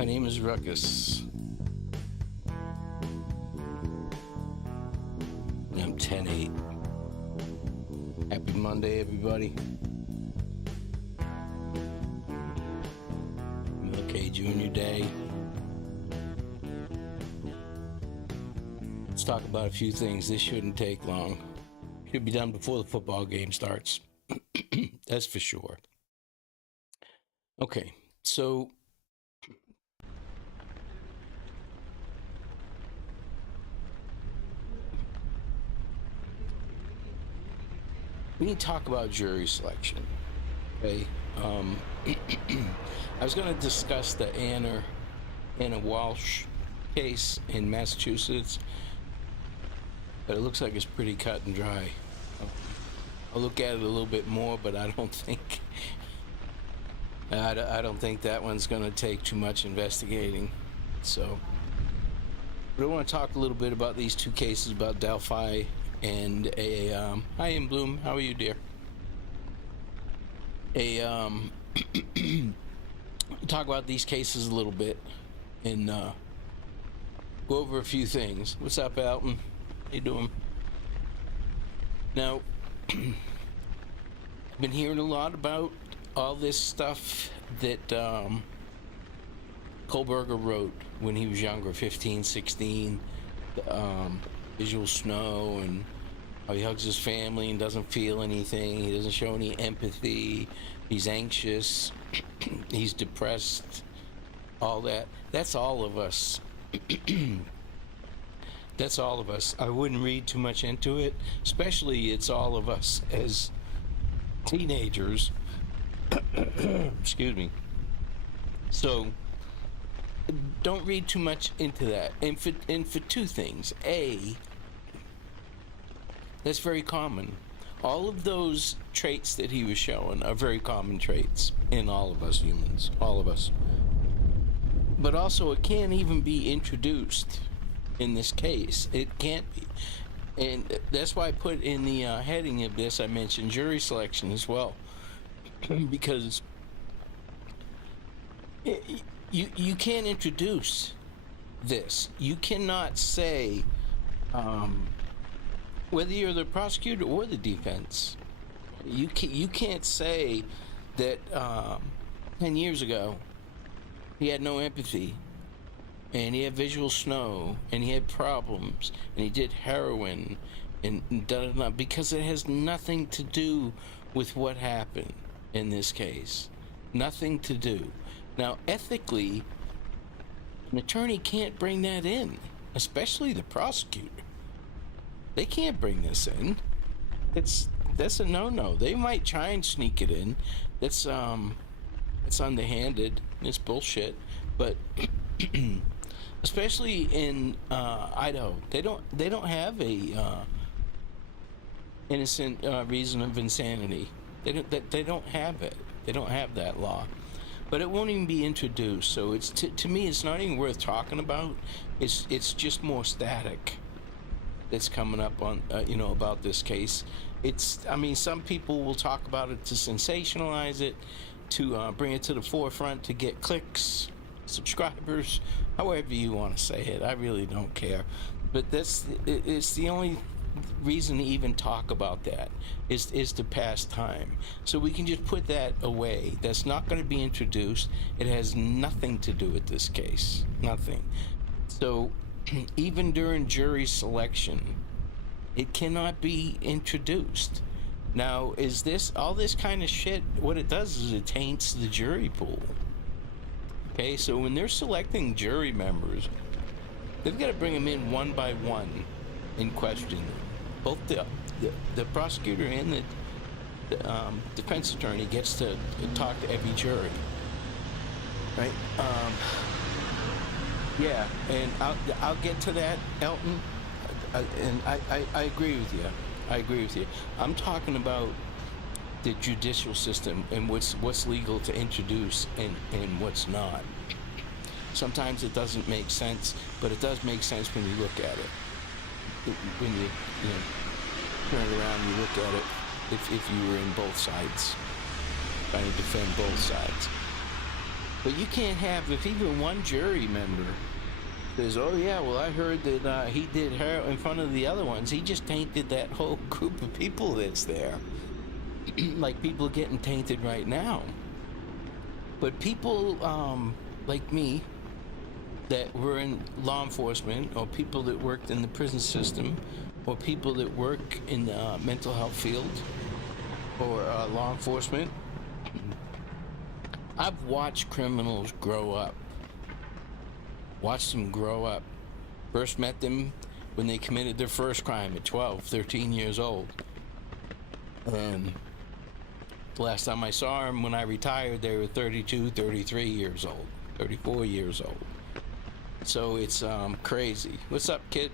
My name is Ruckus. And I'm 10-8. Happy Monday, everybody. Okay, Junior Day. Let's talk about a few things. This shouldn't take long. Should be done before the football game starts. That's for sure. Okay, so we need to talk about jury selection. Okay, I was going to discuss the Anna Walsh case in Massachusetts, but it looks like it's pretty cut and dry. I'll look at it a little bit more, but I don't think that one's going to take too much investigating. So, but I want to talk a little bit about these two cases about Delphi and hi, in Bloom. How are you, dear? Talk about these cases a little bit and go over a few things. What's up, Alton? How you doing? Now, I've been hearing a lot about all this stuff that Kohlberger wrote when he was younger, 15, 16, visual snow, and how he hugs his family and doesn't feel anything. He doesn't show any empathy. He's anxious. He's depressed. All that. That's all of us. That's all of us. I wouldn't read too much into it, especially it's all of us as teenagers. Excuse me. So don't read too much into that. And for two things. A, that's very common. All of those traits that he was showing are very common traits in all of us humans, all of us. But also, it can't even be introduced in this case. It can't be. And that's why I put in the heading of this, I mentioned jury selection as well. Because you can't introduce this. You cannot say, whether you're the prosecutor or the defense, you can't say that 10 years ago he had no empathy and he had visual snow and he had problems and he did heroin and da-da-da, because it has nothing to do with what happened in this case. Nothing to do. Now, ethically, an attorney can't bring that in, especially the prosecutor. They can't bring this in. That's a no-no. They might try and sneak it in. It's underhanded. It's bullshit. But especially in Idaho, they don't have a innocent reason of insanity. They don't have it. They don't have that law. But it won't even be introduced. So it's to me, it's not even worth talking about. It's just more static that's coming up on about this case. Some people will talk about it to sensationalize it, to bring it to the forefront, to get clicks, subscribers, however you want to say it. I really don't care. But it's the only reason to even talk about that is to pass time. So we can just put that away. That's not going to be introduced. It has nothing to do with this case. Nothing. So even during jury selection, it cannot be introduced. Now, is this all this kind of shit? What it does is it taints the jury pool. Okay, so when they're selecting jury members, they've got to bring them in one by one and question them. Both the prosecutor and the defense attorney gets to talk to every jury, right? Yeah, and I'll get to that, Elton. And I agree with you. I agree with you. I'm talking about the judicial system and what's legal to introduce and what's not. Sometimes it doesn't make sense, but it does make sense when you look at it. When you turn it around and you look at it, if you were in both sides, trying to defend both sides. But you can't have, if even one jury member says, oh yeah, well I heard that he did her in front of the other ones, he just tainted that whole group of people that's there. Like people are getting tainted right now. But people like me that were in law enforcement, or people that worked in the prison system, or people that work in the mental health field, or law enforcement, I've watched criminals grow up. Watched them grow up. First met them when they committed their first crime at 12, 13 years old. And the last time I saw them when I retired, they were 32, 33 years old, 34 years old. So it's crazy. What's up, kid?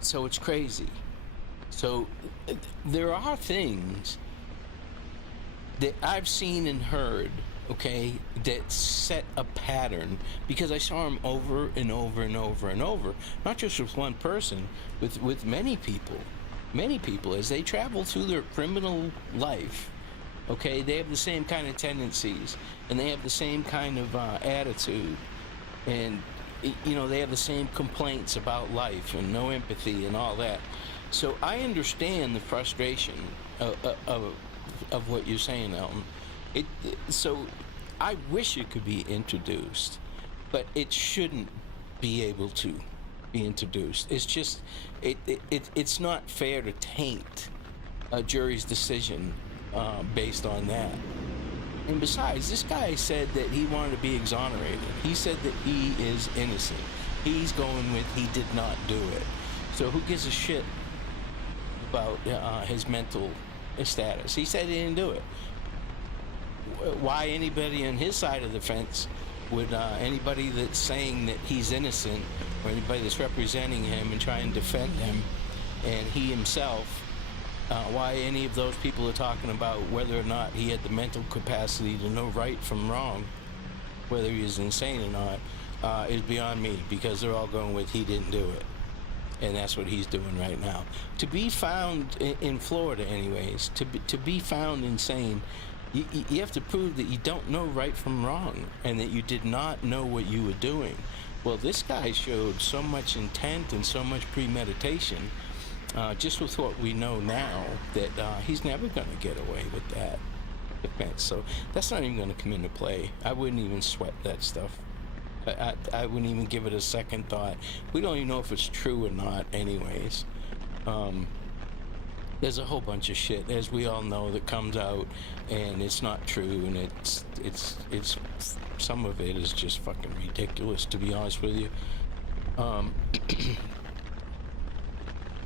So it's crazy. So there are things that I've seen and heard, okay, that set a pattern, because I saw them over and over and over and over, not just with one person, with many people as they travel through their criminal life. Okay, they have the same kind of tendencies, and they have the same kind of attitude, and you know, they have the same complaints about life and no empathy and all that. So I understand the frustration of what you're saying, Elton. So I wish it could be introduced, but it shouldn't be able to be introduced. It's just it's not fair to taint a jury's decision based on that. And besides, this guy said that he wanted to be exonerated. He said that he is innocent. He's going with he did not do it. So who gives a shit about his mental status? He said he didn't do it. Why anybody on his side of the fence would, anybody that's saying that he's innocent, or anybody that's representing him and trying to defend him, and he himself, why any of those people are talking about whether or not he had the mental capacity to know right from wrong, whether he is insane or not, is beyond me, because they're all going with he didn't do it. And that's what he's doing right now. To be found in Florida, anyways, to be found insane, you have to prove that you don't know right from wrong, and that you did not know what you were doing. Well, this guy showed so much intent and so much premeditation, just with what we know now, that he's never going to get away with that defense. So that's not even going to come into play. I wouldn't even sweat that stuff. I wouldn't even give it a second thought. We don't even know if it's true or not anyways. There's a whole bunch of shit, as we all know, that comes out and it's not true, and it's some of it is just fucking ridiculous, to be honest with you.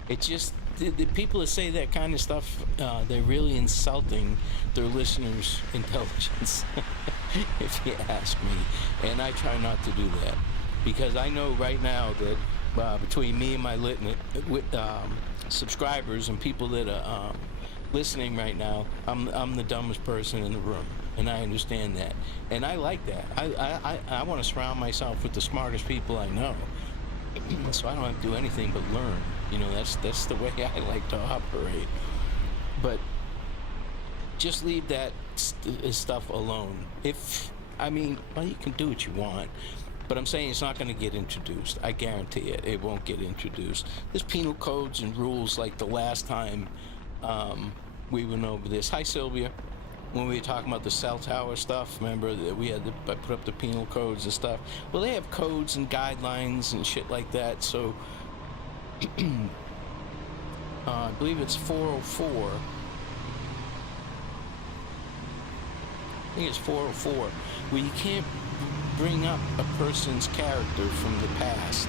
It just, the people that say that kind of stuff, they're really insulting their listeners' intelligence, if you ask me. And I try not to do that, because I know right now that between me and my subscribers and people that are listening right now, I'm the dumbest person in the room, and I understand that, and I like that. I want to surround myself with the smartest people I know, so I don't have to do anything but learn. You know, that's the way I like to operate. But just leave that stuff alone. Well, you can do what you want, but I'm saying it's not going to get introduced. I guarantee it. It won't get introduced. There's penal codes and rules, like the last time we went over this. Hi, Sylvia. When we were talking about the cell tower stuff, remember that we had to put up the penal codes and stuff? Well, they have codes and guidelines and shit like that. So I believe it's 404. I think it's 404, where you can't bring up a person's character from the past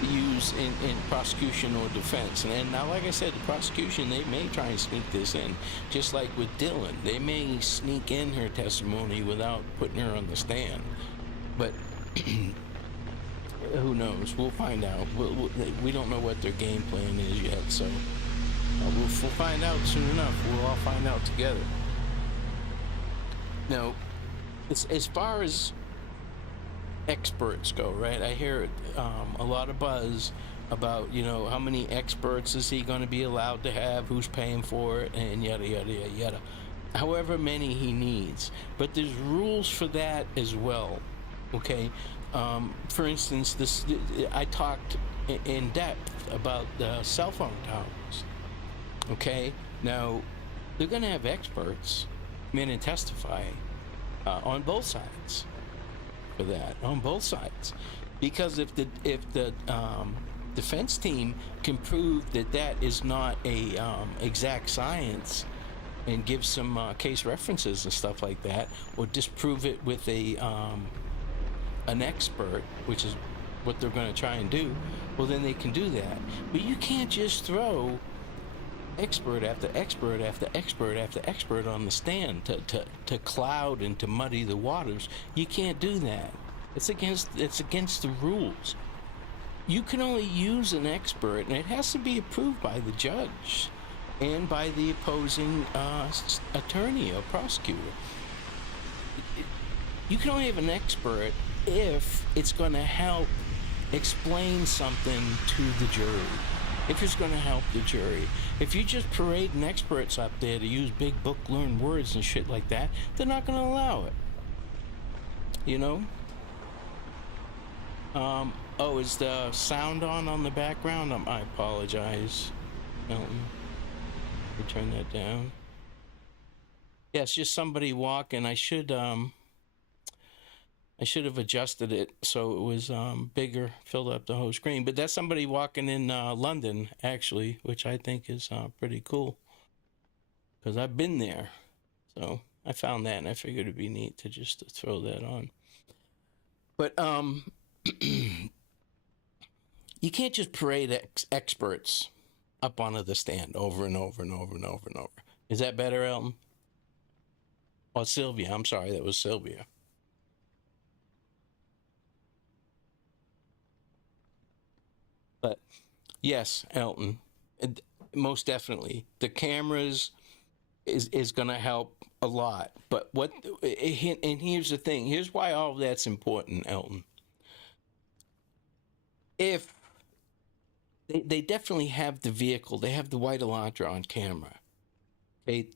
to use in prosecution or defense. And now, like I said, the prosecution, they may try and sneak this in, just like with Dylan. They may sneak in her testimony without putting her on the stand. But who knows? We'll find out. We don't know what their game plan is yet, so we'll find out soon enough. We'll all find out together. Now, as far as experts go, right? I hear a lot of buzz about, you know, how many experts is he going to be allowed to have, who's paying for it, and yada, yada, yada, yada. however many he needs. But there's rules for that as well. Okay, for instance, this I talked in depth about the cell phone towers. Okay, now they're going to have experts come in and testify on both sides for that, on both sides, because if the defense team can prove that that is not a exact science and give some case references and stuff like that, or disprove it with a an expert, which is what they're going to try and do, well, then they can do that. But you can't just throw expert after expert after expert after expert on the stand to cloud and to muddy the waters. You can't do that. It's against the rules. You can only use an expert, and it has to be approved by the judge and by the opposing attorney or prosecutor. You can only have an expert if it's going to help explain something to the jury, if it's going to help the jury. If you just parading experts up there to use big book learned words and shit like that, they're not going to allow it. You know? Oh, is the sound on the background? I apologize. Milton, we turn that down. Yeah, it's just somebody walking. I should have adjusted it so it was bigger, filled up the whole screen. But that's somebody walking in London, actually, which I think is pretty cool, because I've been there. So I found that, and I figured it'd be neat to just throw that on. But you can't just parade experts up onto the stand over and over and over and over and over. Is that better, Elton? Oh, Sylvia. I'm sorry, that was Sylvia. But yes, Elton, most definitely. The cameras is going to help a lot. But and here's the thing. Here's why all of that's important, Elton. If they definitely have the vehicle, they have the white Elantra on camera. But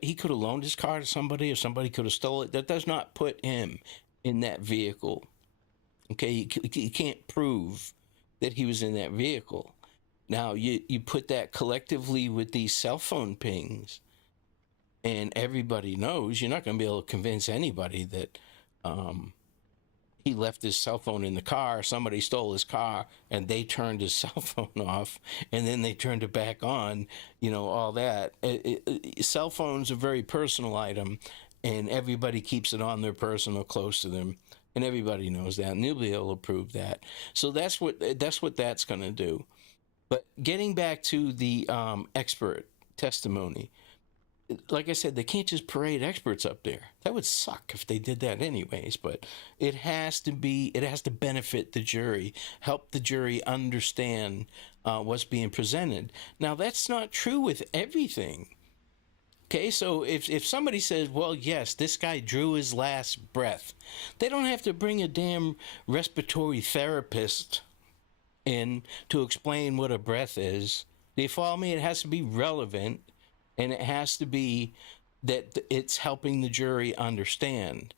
he could have loaned his car to somebody, or somebody could have stolen it. That does not put him in that vehicle. Okay, you can't prove that he was in that vehicle. Now, you put that collectively with these cell phone pings, and everybody knows, you're not going to be able to convince anybody that he left his cell phone in the car, somebody stole his car, and they turned his cell phone off, and then they turned it back on, all that. Cell phones are a very personal item, and everybody keeps it on their person or close to them, and everybody knows that, and they'll be able to prove that. So that's what that's going to do. But getting back to the expert testimony, like I said, they can't just parade experts up there. That would suck if they did that anyways, but it has to benefit the jury, help the jury understand what's being presented. Now, that's not true with everything. Okay, so if somebody says, well, yes, this guy drew his last breath, they don't have to bring a damn respiratory therapist in to explain what a breath is. Do you follow me? It has to be relevant, and it has to be that it's helping the jury understand.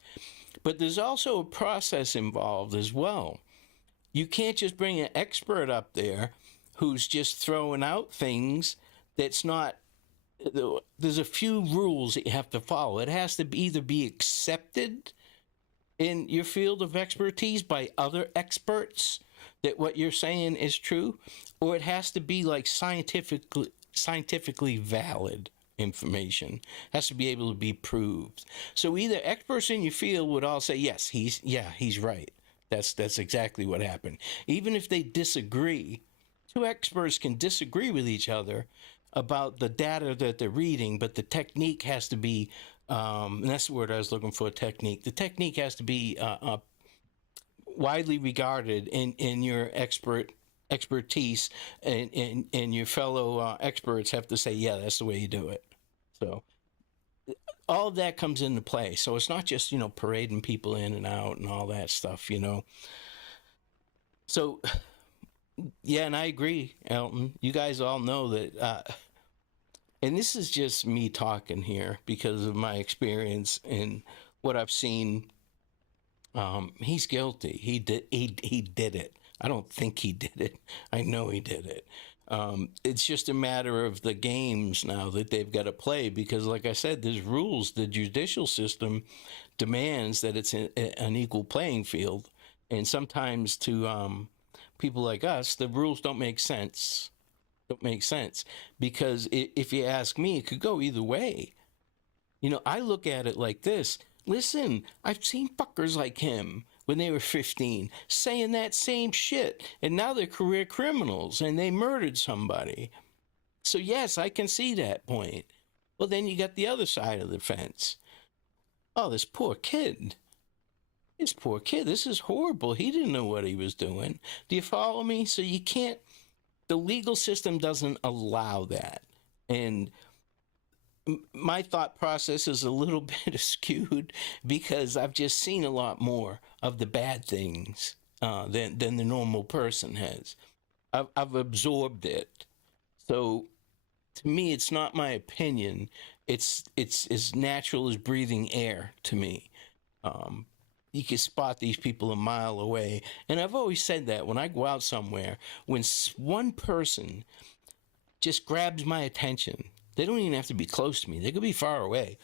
But there's also a process involved as well. You can't just bring an expert up there who's just throwing out things that's not. There's a few rules that you have to follow. It has to either be accepted in your field of expertise by other experts that what you're saying is true, or it has to be like scientifically valid information. It has to be able to be proved. So either experts in your field would all say, yes, he's right. That's exactly what happened. Even if they disagree, two experts can disagree with each other about the data that they're reading, but the technique has to be, and that's the word I was looking for, technique. The technique has to be widely regarded in your expertise, and your fellow experts have to say, yeah, that's the way you do it. So all of that comes into play. So it's not just, parading people in and out and all that stuff, So, yeah, and I agree, Elton. You guys all know that and this is just me talking here because of my experience and what I've seen. He's guilty. He did it. I don't think he did it. I know he did it. It's just a matter of the games now that they've got to play because, like I said, there's rules. The judicial system demands that it's an equal playing field, and sometimes to people like us, the rules don't make sense. Don't make sense because if you ask me, it could go either way. I look at it like this. Listen, I've seen fuckers like him when they were 15 saying that same shit, and now they're career criminals and they murdered somebody. So, yes, I can see that point. Well, then you got the other side of the fence. Oh, this poor kid. This poor kid. This is horrible. He didn't know what he was doing. Do you follow me? So you can't, the legal system doesn't allow that. And my thought process is a little bit skewed because I've just seen a lot more of the bad things than the normal person has. I've absorbed it. So to me, it's not my opinion. It's as natural as breathing air to me. You can spot these people a mile away. And I've always said that when I go out somewhere, when one person just grabs my attention, they don't even have to be close to me. They could be far away.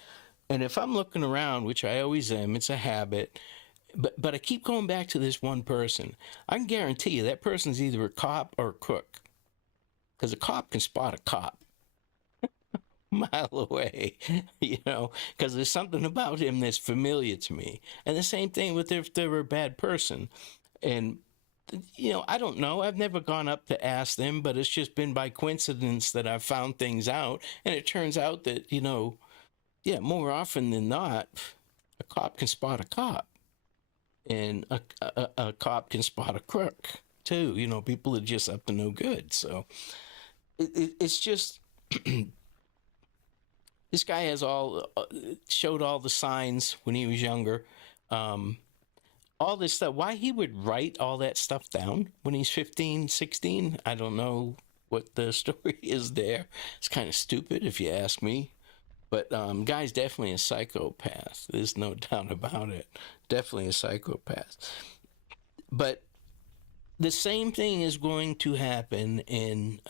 And if I'm looking around, which I always am, it's a habit, but I keep going back to this one person, I can guarantee you that person's either a cop or a crook. Because a cop can spot a cop a mile away, because there's something about him that's familiar to me. And the same thing with if they're a bad person. And I don't know. I've never gone up to ask them, but it's just been by coincidence that I've found things out. And it turns out that, more often than not, a cop can spot a cop. And a cop can spot a crook, too. People are just up to no good. So it's just... This guy has showed all the signs when he was younger. All this stuff, why he would write all that stuff down when he's 15, 16, I don't know what the story is there. It's kind of stupid if you ask me. But guy's definitely a psychopath. There's no doubt about it. Definitely a psychopath. But the same thing is going to happen in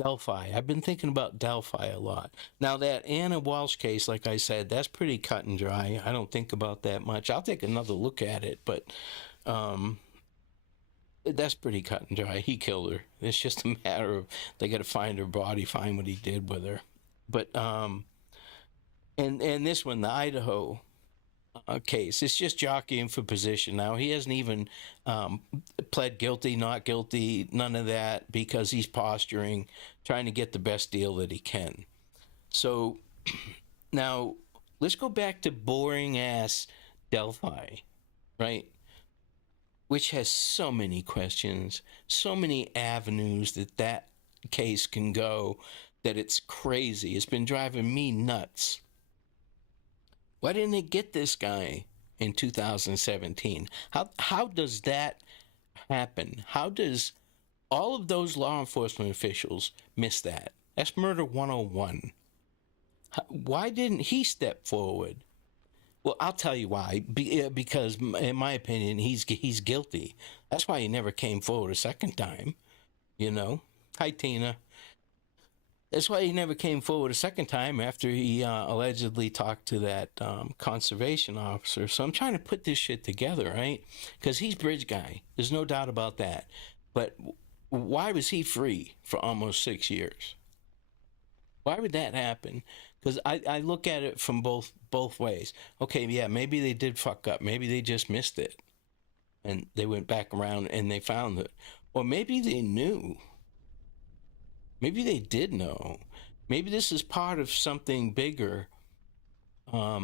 Delphi. I've been thinking about Delphi a lot. Now, that Anna Walsh case, like I said, that's pretty cut and dry. I don't think about that much. I'll take another look at it, but that's pretty cut and dry. He killed her. It's just a matter of they got to find her body, find what he did with her. But and this one, the Idaho case, it's just jockeying for position. Now, he hasn't even pled guilty, not guilty, none of that, because he's posturing, trying to get the best deal that he can. So now let's go back to boring ass Delphi, right? Which has so many questions, so many avenues that case can go, that it's crazy. It's been driving me nuts. Why didn't they get this guy in 2017? How does that happen? How does all of those law enforcement officials miss that? That's murder 101. Why didn't he step forward? Well, I'll tell you why. Because, in my opinion, he's guilty. That's why he never came forward a second time. Hi, Tina. That's why he never came forward a second time after he allegedly talked to that conservation officer. So I'm trying to put this shit together, right? Because he's bridge guy. There's no doubt about that. But why was he free for almost 6 years? Why would that happen? Because I look at it from both ways. Okay, yeah, maybe they did fuck up. Maybe they just missed it. And they went back around and they found it. Or maybe they knew. Maybe they did know. Maybe this is part of something bigger. I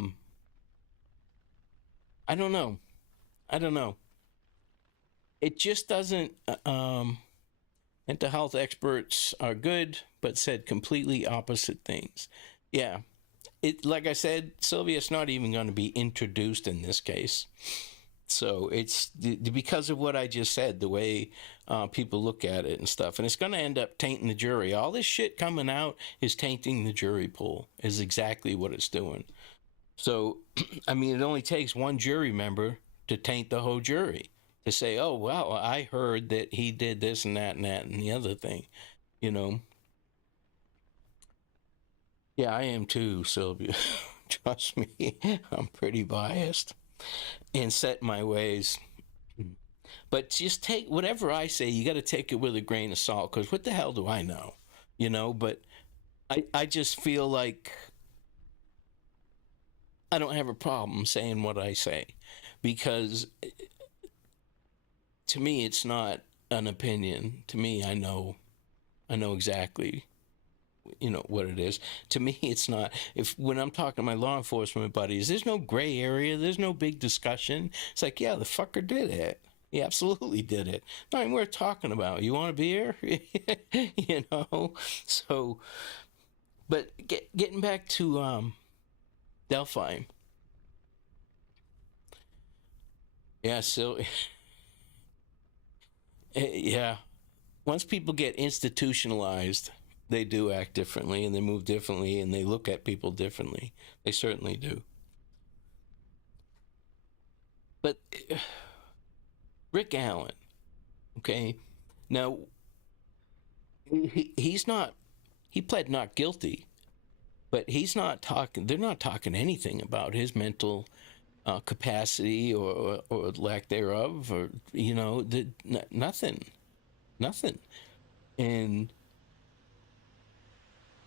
don't know. It just doesn't... mental health experts are good, but said completely opposite things. Yeah. Like I said, Sylvia, it's not even going to be introduced in this case. So it's because of what I just said, the way people look at it and stuff, and it's going to end up tainting the jury. All this shit coming out is tainting the jury pool. Is exactly what it's doing. So, I mean, it only takes one jury member to taint the whole jury, to say, "Oh, well, I heard that he did this and that and that and the other thing," you know. Yeah, I am too, Sylvia. Trust me, I'm pretty biased and set my ways. But just take whatever I say, you got to take it with a grain of salt, because what the hell do I know? You know, but I just feel like I don't have a problem saying what I say, because to me, it's not an opinion. To me, I know exactly, what it is. To me, it's not. If when I'm talking to my law enforcement buddies, there's no gray area, there's no big discussion. It's like, yeah, the fucker did it. He absolutely did it. Not even worth talking about. You want a beer? So, but getting back to Delphi. Yeah, so yeah, once people get institutionalized, they do act differently and they move differently and they look at people differently. They certainly do. But Rick Allen, okay, now he's not. He pled not guilty, but he's not talking. They're not talking anything about his mental capacity or lack thereof, or nothing, nothing. And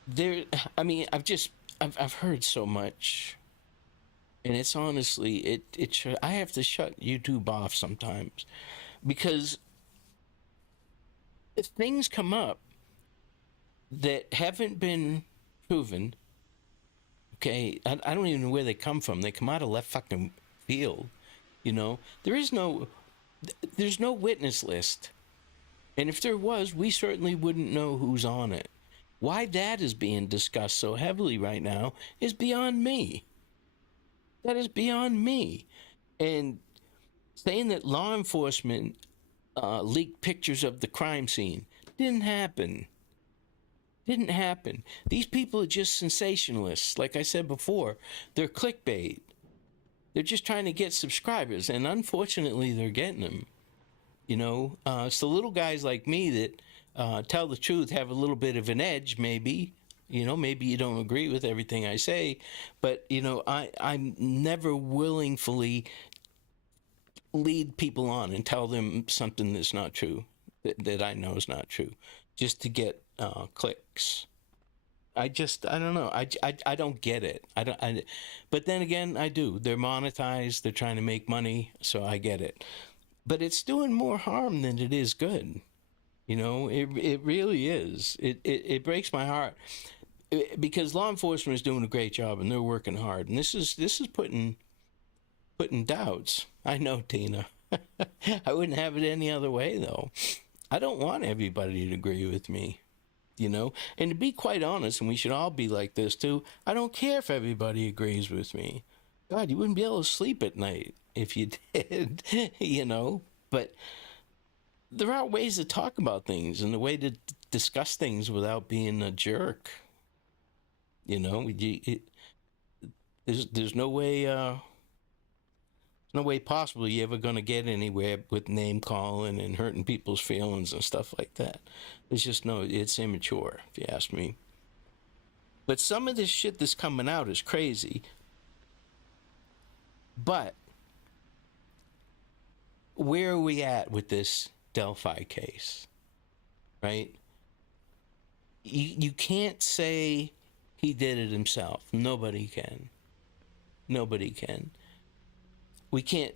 there, I mean, I've heard so much, and it's honestly I have to shut YouTube off sometimes, because if things come up that haven't been proven. Okay, I don't even know where they come from. They come out of left fucking field. There is there's no witness list, and if there was, we certainly wouldn't know who's on it. Why that is being discussed so heavily right now is beyond me. That is beyond me. And saying that law enforcement leaked pictures of the crime scene didn't happen. Didn't happen. These people are just sensationalists. Like I said before, they're clickbait. They're just trying to get subscribers, and unfortunately, they're getting them. It's the little guys like me that tell the truth, have a little bit of an edge, maybe. Maybe you don't agree with everything I say, but I'm never willingly lead people on and tell them something that's not true, that I know is not true, just to get clicks. I don't know. I don't get it. But then again, I do. They're monetized. They're trying to make money, so I get it. But it's doing more harm than it is good. It really is. It breaks my heart, because law enforcement is doing a great job and they're working hard. And this is putting doubts. I know, Tina. I wouldn't have it any other way, though. I don't want everybody to agree with me. And to be quite honest, and we should all be like this too, I don't care if everybody agrees with me. God, you wouldn't be able to sleep at night if you did. But there are ways to talk about things and a way to discuss things without being a jerk. There's no way no way possible you're ever going to get anywhere with name calling and hurting people's feelings and stuff like that. It's immature, if you ask me. But some of this shit that's coming out is crazy. But where are we at with this Delphi case? Right? You can't say he did it himself. Nobody can. Nobody can. We can't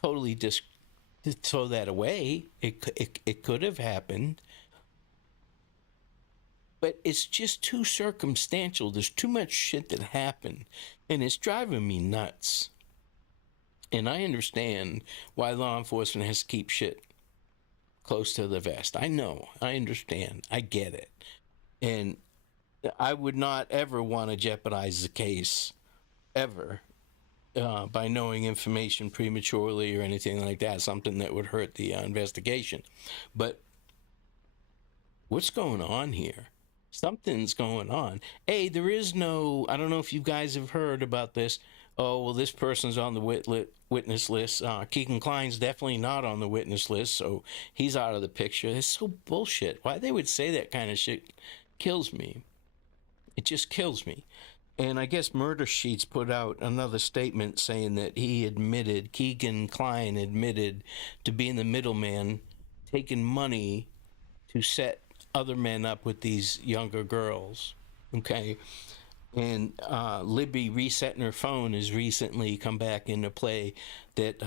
totally just throw that away. It could have happened, but it's just too circumstantial. There's too much shit that happened, and it's driving me nuts. And I understand why law enforcement has to keep shit close to the vest. I know. I understand. I get it. And I would not ever want to jeopardize the case, ever. by knowing information prematurely or anything like that, something that would hurt the investigation. But what's going on here? Something's going on. Hey, there is no, I don't know if you guys have heard about this. Oh, well, this person's on the witness list. Keegan Klein's definitely not on the witness list, so he's out of the picture. It's so bullshit. Why they would say that kind of shit kills me. It just kills me. And I guess Murder Sheets put out another statement saying that Keegan Klein admitted to being the middleman, taking money to set other men up with these younger girls. Okay. And Libby resetting her phone has recently come back into play, that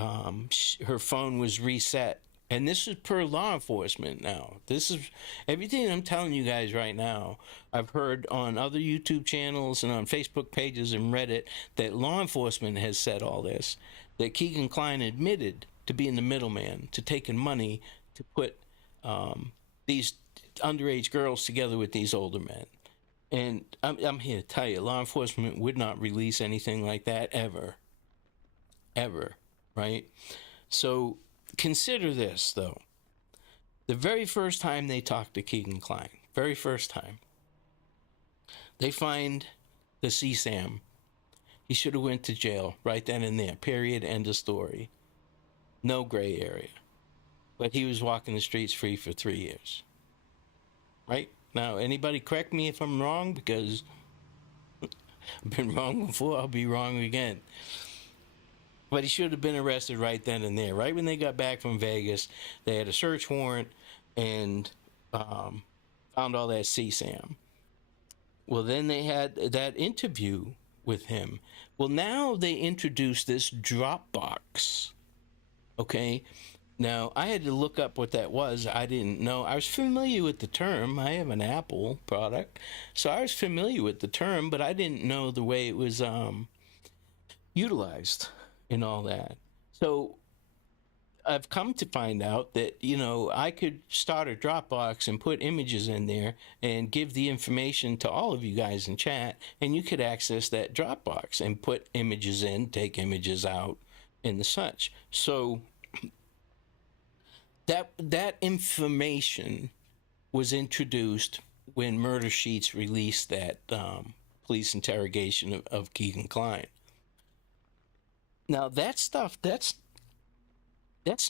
her phone was reset. And this is per law enforcement now. This is everything I'm telling you guys right now. I've heard on other YouTube channels and on Facebook pages and Reddit that law enforcement has said all this. That Keegan Klein admitted to being the middleman, to taking money to put these underage girls together with these older men. And I'm here to tell you, law enforcement would not release anything like that ever. Ever. Right? So consider this, though. The very first time they talked to Keegan Klein, very first time, they find the CSAM. He should have went to jail right then and there. Period. End of story. No gray area. But he was walking the streets free for 3 years. Right? Now, anybody correct me if I'm wrong, because I've been wrong before, I'll be wrong again. But he should have been arrested right then and there. Right when they got back from Vegas, they had a search warrant and found all that CSAM. Well, then they had that interview with him. Well, now they introduced this Dropbox. Okay? Now, I had to look up what that was. I didn't know. I was familiar with the term. I have an Apple product. So I was familiar with the term, but I didn't know the way it was utilized and all that. So I've come to find out that, I could start a Dropbox and put images in there and give the information to all of you guys in chat, and you could access that Dropbox and put images in, take images out, and the such. So that information was introduced when Murder Sheets released that police interrogation of Keegan Klein. Now, that stuff, that's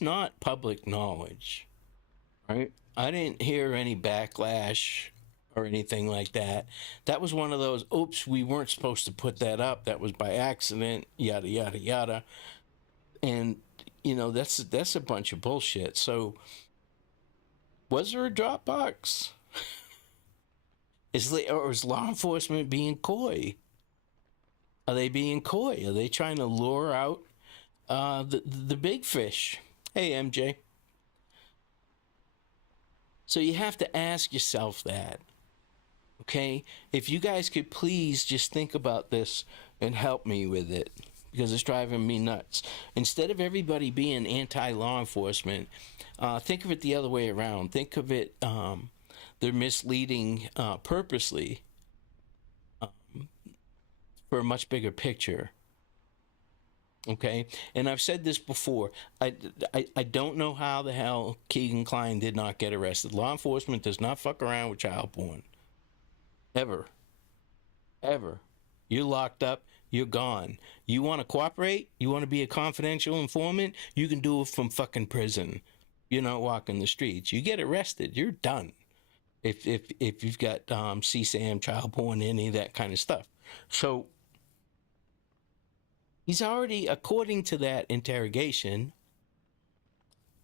not public knowledge, right? I didn't hear any backlash or anything like that. That was one of those, oops, we weren't supposed to put that up. That was by accident, yada, yada, yada. And that's a bunch of bullshit. So, was there a Dropbox? Is law enforcement being coy? Are they being coy? Are they trying to lure out the big fish? Hey, MJ. So you have to ask yourself that. Okay? If you guys could please just think about this and help me with it, because it's driving me nuts. Instead of everybody being anti-law enforcement, think of it the other way around. Think of it, they're misleading purposely for a much bigger picture. Okay? And I've said this before. I don't know how the hell Keegan Klein did not get arrested. Law enforcement does not fuck around with child porn. Ever. Ever. You're locked up. You're gone. You want to cooperate? You want to be a confidential informant? You can do it from fucking prison. You're not walking the streets. You get arrested, you're done. If you've got CSAM, child porn, any of that kind of stuff. So he's already, according to that interrogation,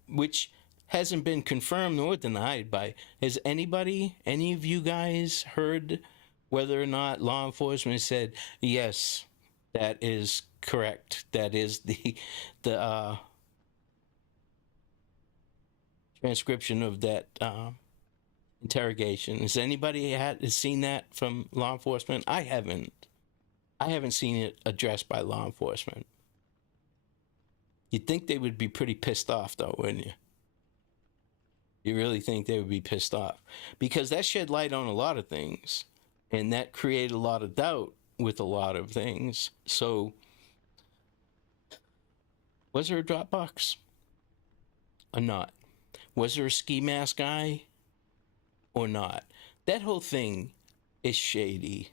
which hasn't been confirmed nor denied by, has any of you guys heard whether or not law enforcement said, yes, that is correct. That is the transcription of that interrogation. Has anybody seen that from law enforcement? I haven't. I haven't seen it addressed by law enforcement. You'd think they would be pretty pissed off, though, wouldn't you? You really think they would be pissed off? Because that shed light on a lot of things, and that created a lot of doubt with a lot of things. So Was there a Dropbox or not? Was there a ski mask guy or not? That whole thing is shady.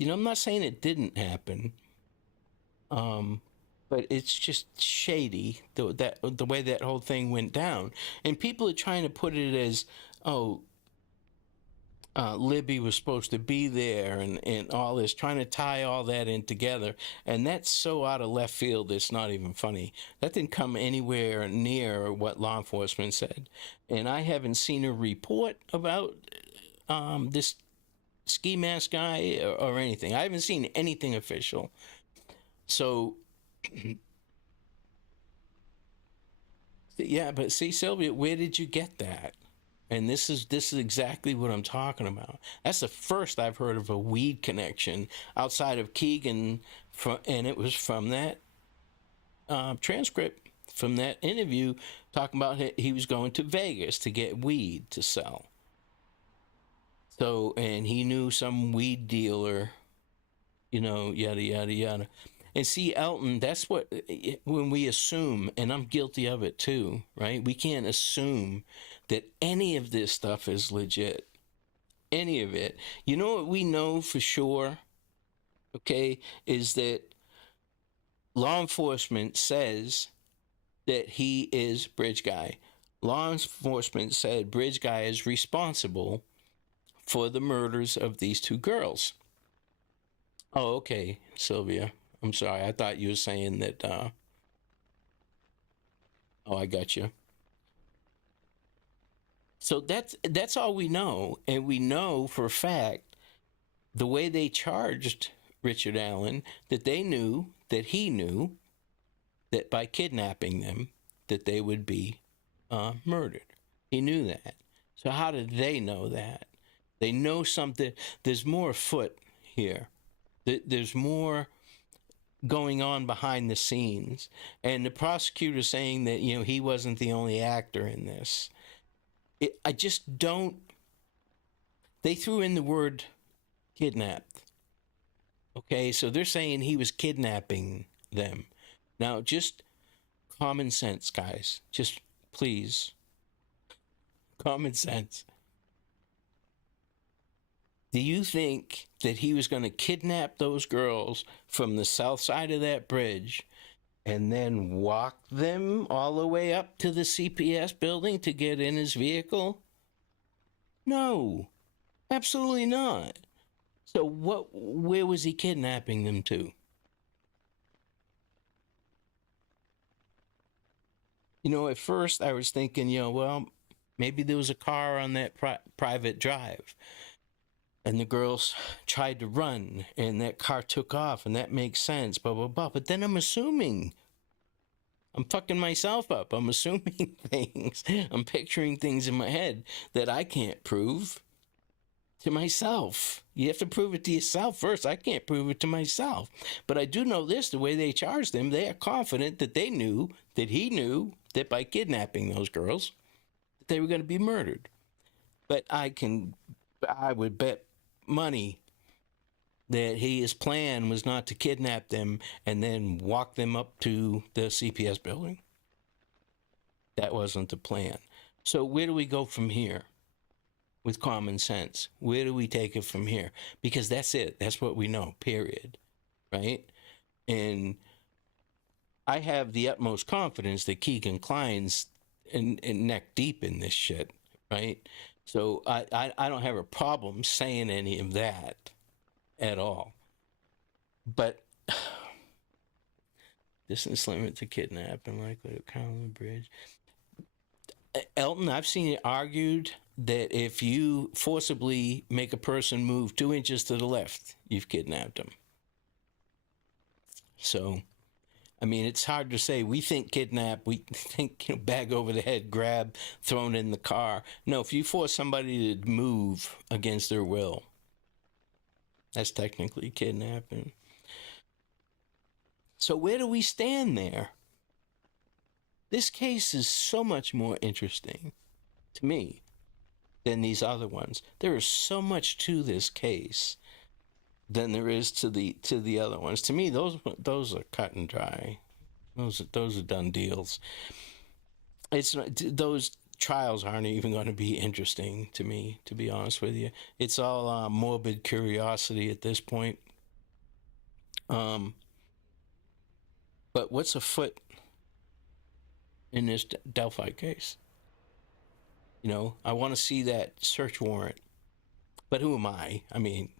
I'm not saying it didn't happen, um, but it's just shady the way that whole thing went down. And people are trying to put it as, oh, Libby was supposed to be there and all this, trying to tie all that in together. And that's so out of left field, it's not even funny. That didn't come anywhere near what law enforcement said. And I haven't seen a report about this ski mask guy or anything. I haven't seen anything official. So, yeah, but see, Sylvia, where did you get that? And this is exactly what I'm talking about. That's the first I've heard of a weed connection outside of Keegan, and it was from that transcript from that interview talking about he was going to Vegas to get weed to sell. So, and he knew some weed dealer, yada, yada, yada. And see, Elton, that's what, when we assume, and I'm guilty of it too, right? We can't assume that any of this stuff is legit. Any of it. You know what we know for sure, okay, is that law enforcement says that he is Bridge Guy. Law enforcement said Bridge Guy is responsible for the murders of these two girls. Oh, okay, Sylvia. I'm sorry. I thought you were saying that. Oh, I got you. So that's all we know, and we know for a fact the way they charged Richard Allen that they knew that he knew that by kidnapping them that they would be murdered. He knew that. So how did they know that? They know something. There's more afoot here. There's more going on behind the scenes, and the prosecutor saying that he wasn't the only actor in this. I just don't. They threw in the word kidnapped. Okay, so they're saying he was kidnapping them. Now, just common sense, guys. Just please, common sense. Do you think that he was going to kidnap those girls from the south side of that bridge and then walk them all the way up to the CPS building to get in his vehicle? No, absolutely not. So where was he kidnapping them to? At first I was thinking, well, maybe there was a car on that private drive. And the girls tried to run, and that car took off, and that makes sense, blah, blah, blah. But then I'm assuming. I'm fucking myself up. I'm assuming things. I'm picturing things in my head that I can't prove to myself. You have to prove it to yourself first. I can't prove it to myself. But I do know this, the way they charged him, they are confident that they knew, that he knew, that by kidnapping those girls, that they were going to be murdered. But I would bet money that his plan was not to kidnap them and then walk them up to the CPS building. That wasn't the plan. So where do we go from here with common sense? Where do we take it from here? Because that's it. That's what we know, period. Right? And I have the utmost confidence that Keegan Klein's in neck deep in this shit, right? So I don't have a problem saying any of that at all. But distance limit to kidnapping, likely to count the bridge. Elton, I've seen it argued that if you forcibly make a person move 2 inches to the left, you've kidnapped them. So, I mean, it's hard to say. We think kidnap, we think bag over the head, grab, thrown in the car. No, if you force somebody to move against their will, that's technically kidnapping. So where do we stand there? This case is so much more interesting to me than these other ones. There is so much to this case than there is to the other ones. To me, those are cut and dry. Those are done deals. It's not, those trials aren't even going to be interesting to me, to be honest with you. It's all morbid curiosity at this point. Um, but what's afoot in this Delphi case? You know, I want to see that search warrant. But who am I? I mean,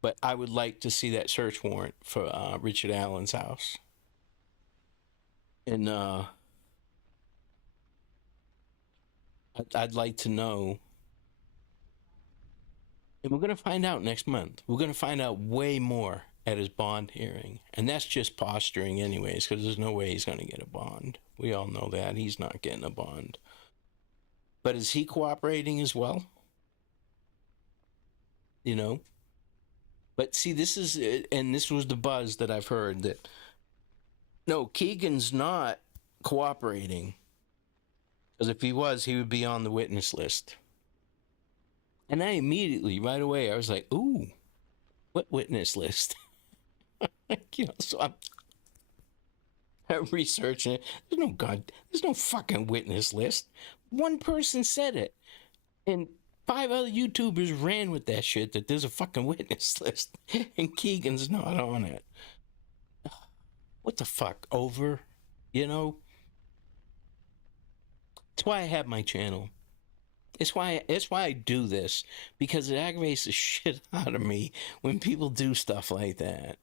but I would like to see that search warrant for Richard Allen's house. And I'd like to know. And we're going to find out next month. We're going to find out way more at his bond hearing. And that's just posturing, anyways, because there's no way he's going to get a bond. We all know that. He's not getting a bond. But is he cooperating as well? You know? But see, this is, and this was the buzz that I've heard, that no, Keegan's not cooperating. Because if he was, he would be on the witness list. And I immediately, right away, I was like, ooh, what witness list? You know, so I'm researching it. There's no fucking witness list. One person said it. And 5 other YouTubers ran with that shit, that there's a fucking witness list. And Keegan's not on it. What the fuck? Over? You know? That's why I have my channel. It's why I do this, because it aggravates the shit out of me when people do stuff like that.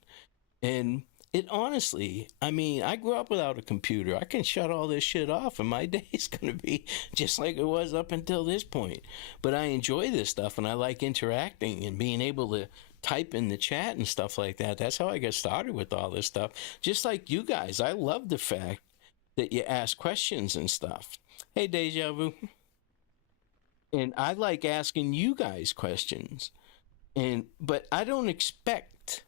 And it honestly, I mean, I grew up without a computer. I can shut all this shit off, and my day's gonna be just like it was up until this point. But I enjoy this stuff, and I like interacting and being able to type in the chat and stuff like that. That's how I got started with all this stuff. Just like you guys, I love the fact that you ask questions and stuff. Hey, Deja Vu. And I like asking you guys questions. But I don't expect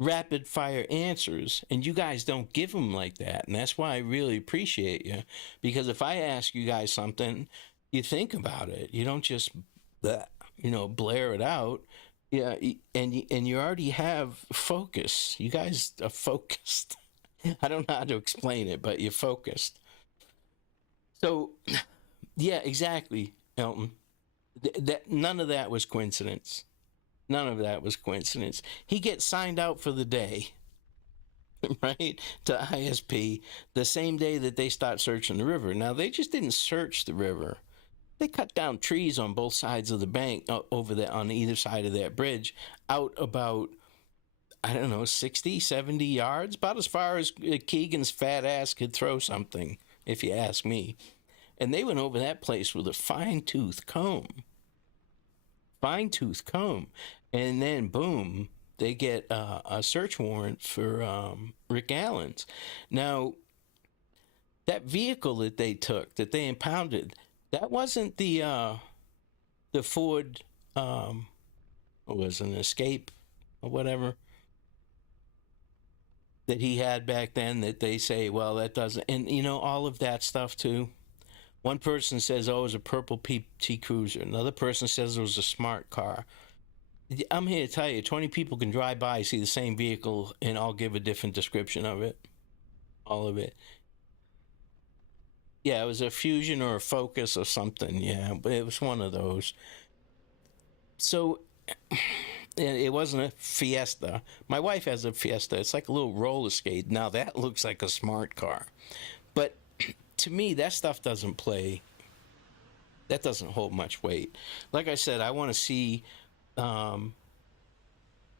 rapid fire answers, and you guys don't give them like that. And that's why I really appreciate you, because if I ask you guys something, you think about it. You don't just blare it out. Yeah, and you already have focus. You guys are focused. I don't know how to explain it, but you're focused. So yeah, exactly, Elton. That none of that was coincidence. None of that was coincidence. He gets signed out for the day, right, to ISP the same day that they start searching the river. Now, they just didn't search the river. They cut down trees on both sides of the bank, over there on either side of that bridge, out about, I don't know, 60, 70 yards, about as far as Keegan's fat ass could throw something, if you ask me. And they went over that place with a fine-tooth comb. Fine-tooth comb. And then, boom, they get a search warrant for Rick Allen's. Now, that vehicle that they took, that they impounded, that wasn't the Ford, what was it, an Escape or whatever, that he had back then, that they say, well, that doesn't, and you know, all of that stuff too. One person says, oh, it was a purple PT Cruiser. Another person says it was a smart car. I'm here to tell you, 20 people can drive by, see the same vehicle, and all give a different description of it. All of it. Yeah, it was a Fusion or a Focus or something. Yeah, but it was one of those. So it wasn't a Fiesta. My wife has a Fiesta. It's like a little roller skate. Now that looks like a smart car. But to me, that stuff doesn't play. That doesn't hold much weight. Like I said, I want to see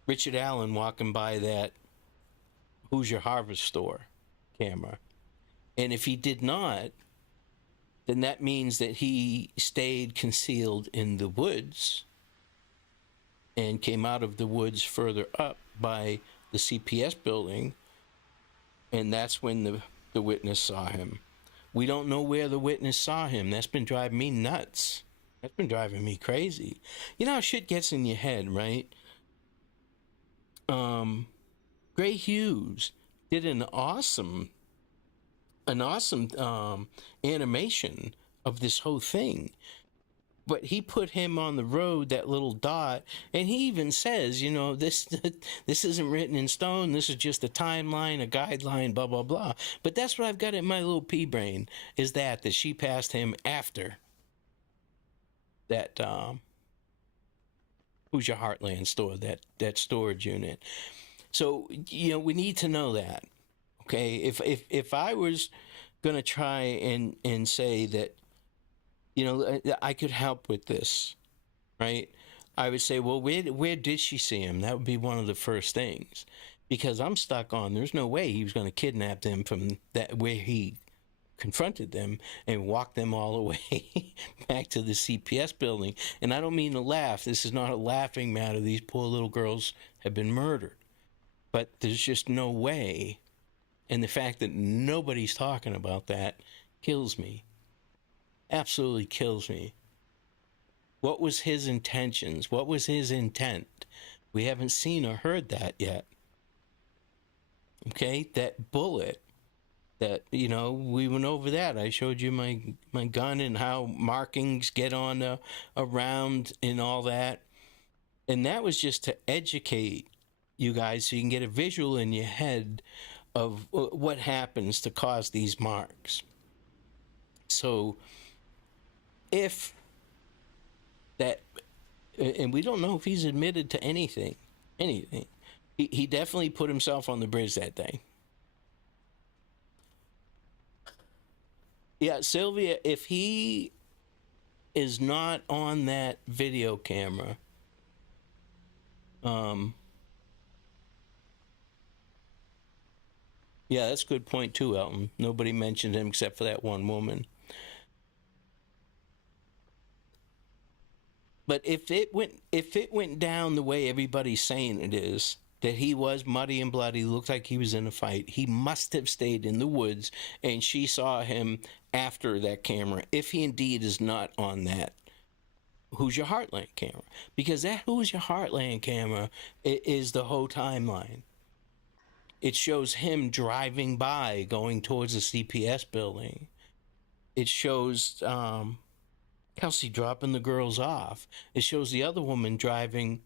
Richard Allen walking by that Who's Your Harvest store camera. And if he did not, then that means that he stayed concealed in the woods and came out of the woods further up by the CPS building, and that's when the witness saw him. We don't know where the witness saw him. That's been driving me nuts. That's been driving me crazy. You know how shit gets in your head, right? Gray Hughes did an awesome animation of this whole thing, but he put him on the road, that little dot, and he even says, this isn't written in stone. This is just a timeline, a guideline, blah blah blah. But that's what I've got in my little pea brain, is that she passed him after that. Who's Your Heartland store, that storage unit. So we need to know that. Okay, if I was gonna try and say that, I could help with this, right? I would say, well, where did she see him? That would be one of the first things, because I'm stuck on, there's no way he was going to kidnap them from that where he confronted them and walk them all the way back to the CPS building. And I don't mean to laugh. This is not a laughing matter. These poor little girls have been murdered. But there's just no way. And the fact that nobody's talking about that kills me. Absolutely kills me. What was his intentions? What was his intent? We haven't seen or heard that yet. Okay, that bullet, that, we went over that. I showed you my gun and how markings get on a round and all that. And that was just to educate you guys so you can get a visual in your head of what happens to cause these marks. So if that, and we don't know if he's admitted to anything. He definitely put himself on the bridge that day. Yeah, Sylvia, if he is not on that video camera, yeah, that's a good point too, Elton. Nobody mentioned him except for that one woman. But if it went down the way everybody's saying it is, that he was muddy and bloody, looked like he was in a fight, he must have stayed in the woods, and she saw him after that camera, if he indeed is not on that Who's Your Heartland camera. Because that Who's Your Heartland camera is the whole timeline. It shows him driving by, going towards the CPS building. It shows Kelsey dropping the girls off. It shows the other woman driving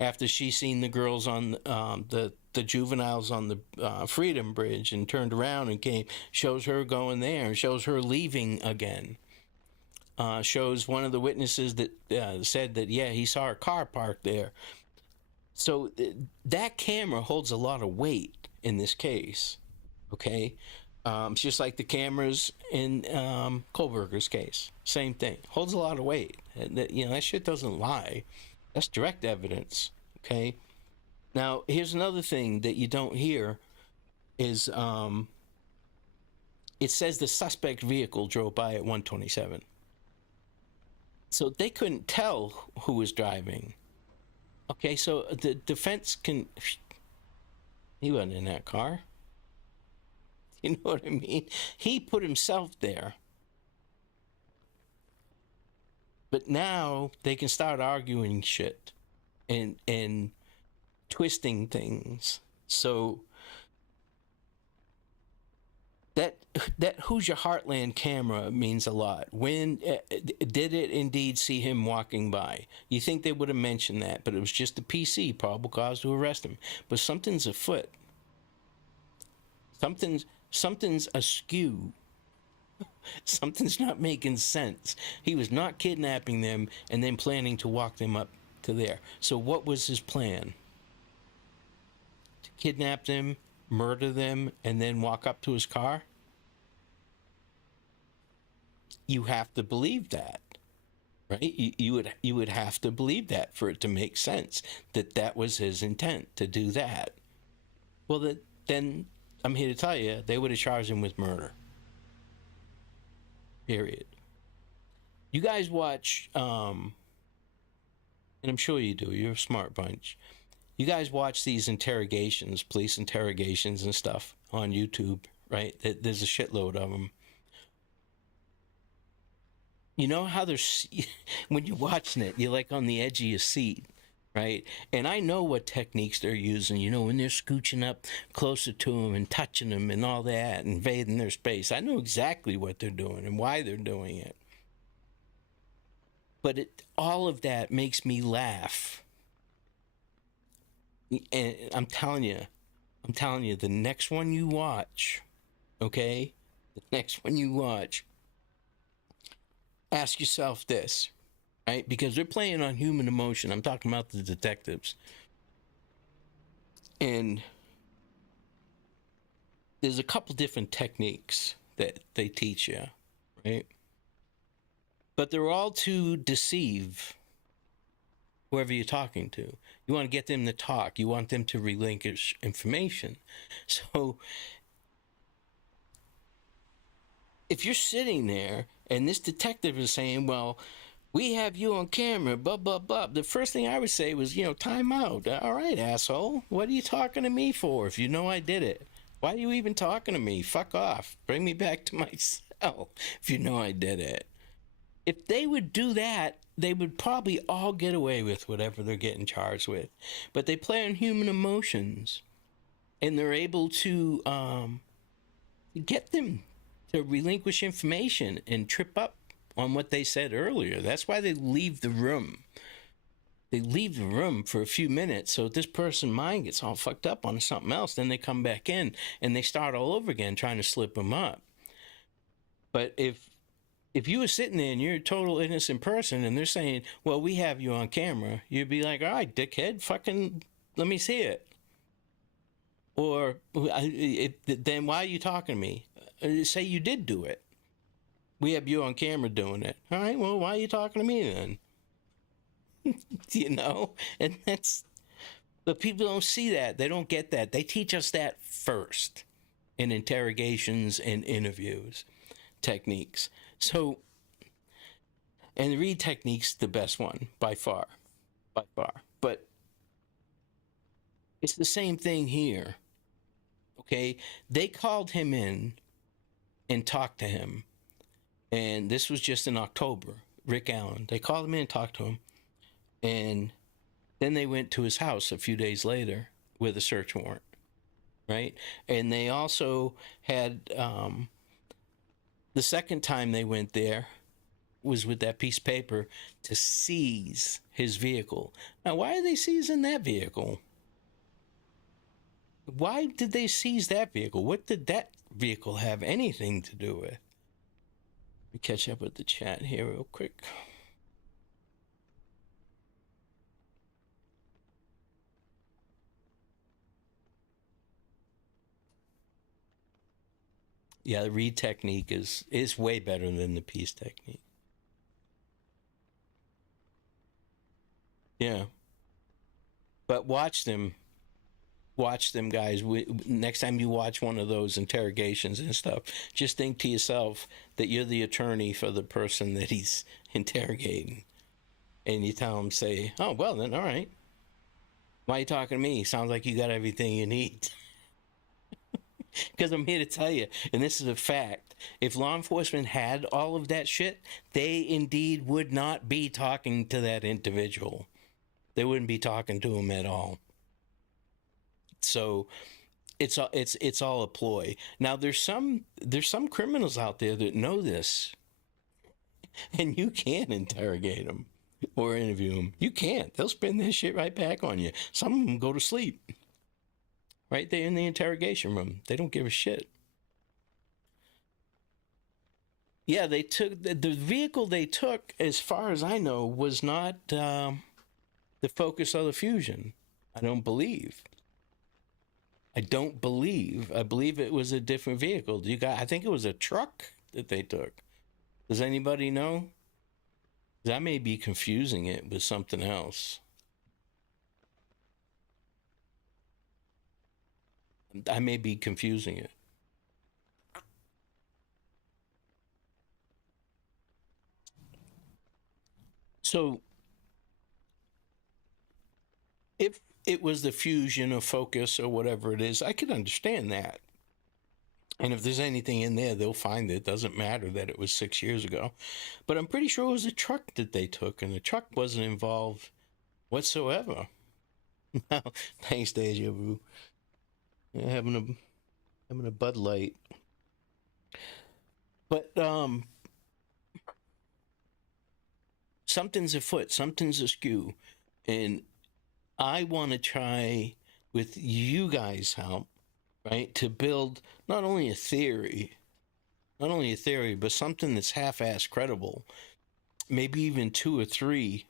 after she seen the girls on the juveniles on the Freedom Bridge and turned around and came. Shows her going there. Shows her leaving again. Shows one of the witnesses that said that, yeah, he saw her car parked there. So that camera holds a lot of weight in this case. Okay? It's just like the cameras in Kohlberger's case. Same thing. Holds a lot of weight. That shit doesn't lie. That's direct evidence. Okay? Now, here's another thing that you don't hear is it says the suspect vehicle drove by at 127. So they couldn't tell who was driving. Okay, so the defense can... He wasn't in that car. You know what I mean? He put himself there. But now they can start arguing shit and twisting things. So that Who's Your Heartland camera means a lot. When did it indeed see him walking by? You think they would have mentioned that, but it was just a PC, probable cause to arrest him. But something's afoot. Something's askew. Something's not making sense. He was not kidnapping them and then planning to walk them up to there. So what was his plan? To kidnap them, murder them, and then walk up to his car? You have to believe that, right? You would have to believe that for it to make sense, that was his intent, to do that. Well, then I'm here to tell you, they would have charged him with murder. Period. You guys watch, and I'm sure you do, you're a smart bunch. You guys watch these interrogations, police interrogations and stuff on YouTube, right? There's a shitload of them. You know how there's, when you're watching it, you're like on the edge of your seat, right? And I know what techniques they're using, when they're scooching up closer to them and touching them and all that, invading their space. I know exactly what they're doing and why they're doing it. But all of that makes me laugh. And I'm telling you, the next one you watch, okay? The next one you watch, ask yourself this, right? Because they're playing on human emotion. I'm talking about the detectives. And there's a couple different techniques that they teach you, right? But they're all to deceive whoever you're talking to. You want to get them to talk. You want them to relinquish information. So if you're sitting there and this detective is saying, well, we have you on camera, blah, blah, blah. The first thing I would say was, time out. All right, asshole. What are you talking to me for if you know I did it? Why are you even talking to me? Fuck off. Bring me back to my cell if you know I did it. If they would do that, they would probably all get away with whatever they're getting charged with. But they play on human emotions, and they're able to get them to relinquish information and trip up on what they said earlier. That's why they leave the room. They leave the room for a few minutes so this person's mind gets all fucked up on something else. Then they come back in and they start all over again trying to slip them up. But if you were sitting there and you're a total innocent person and they're saying, well, we have you on camera, you'd be like, all right, dickhead, fucking let me see it. Or then why are you talking to me? Say you did do it. We have you on camera doing it. All right, well, why are you talking to me then? And but people don't see that. They don't get that. They teach us that first in interrogations and interviews techniques. So, and the read technique's the best one by far. But it's the same thing here. Okay, they called him in and talked to him, and this was just in October. Rick Allen. They called him in and talked to him, and then they went to his house a few days later with a search warrant, right? And they also had the second time they went there was with that piece of paper to seize his vehicle. Now, why are they seizing that vehicle? Why did they seize that vehicle? What did that vehicle have anything to do with? Let me catch up with the chat here real quick. Yeah, the read technique is way better than the piece technique. Yeah. But watch them, guys. Next time you watch one of those interrogations and stuff, just think to yourself that you're the attorney for the person that he's interrogating. And you tell him, say, oh, well, then, all right. Why are you talking to me? Sounds like you got everything you need. Because I'm here to tell you, and this is a fact, if law enforcement had all of that shit, they indeed would not be talking to that individual. They wouldn't be talking to him at all. So it's all a ploy. Now there's some criminals out there that know this, and you can't interrogate them or interview them. You can't. They'll spin this shit right back on you. Some of them go to sleep right there in the interrogation room. They don't give a shit. Yeah, they took the vehicle they took, as far as I know, was not the focus of the fusion. I believe it was a different vehicle. I think it was a truck that they took. Does anybody know? I may be confusing it with something else. I may be confusing it. So, if it was the fusion or focus or whatever it is, I could understand that. And if there's anything in there, they'll find it. It doesn't matter that it was 6 years ago. But I'm pretty sure it was a truck that they took, and the truck wasn't involved whatsoever. Thanks, Deja Vu. Yeah, having a Bud Light. But something's afoot, something's askew, and I want to try with you guys' help, right, to build not only a theory, but something that's half-ass credible, maybe even two or three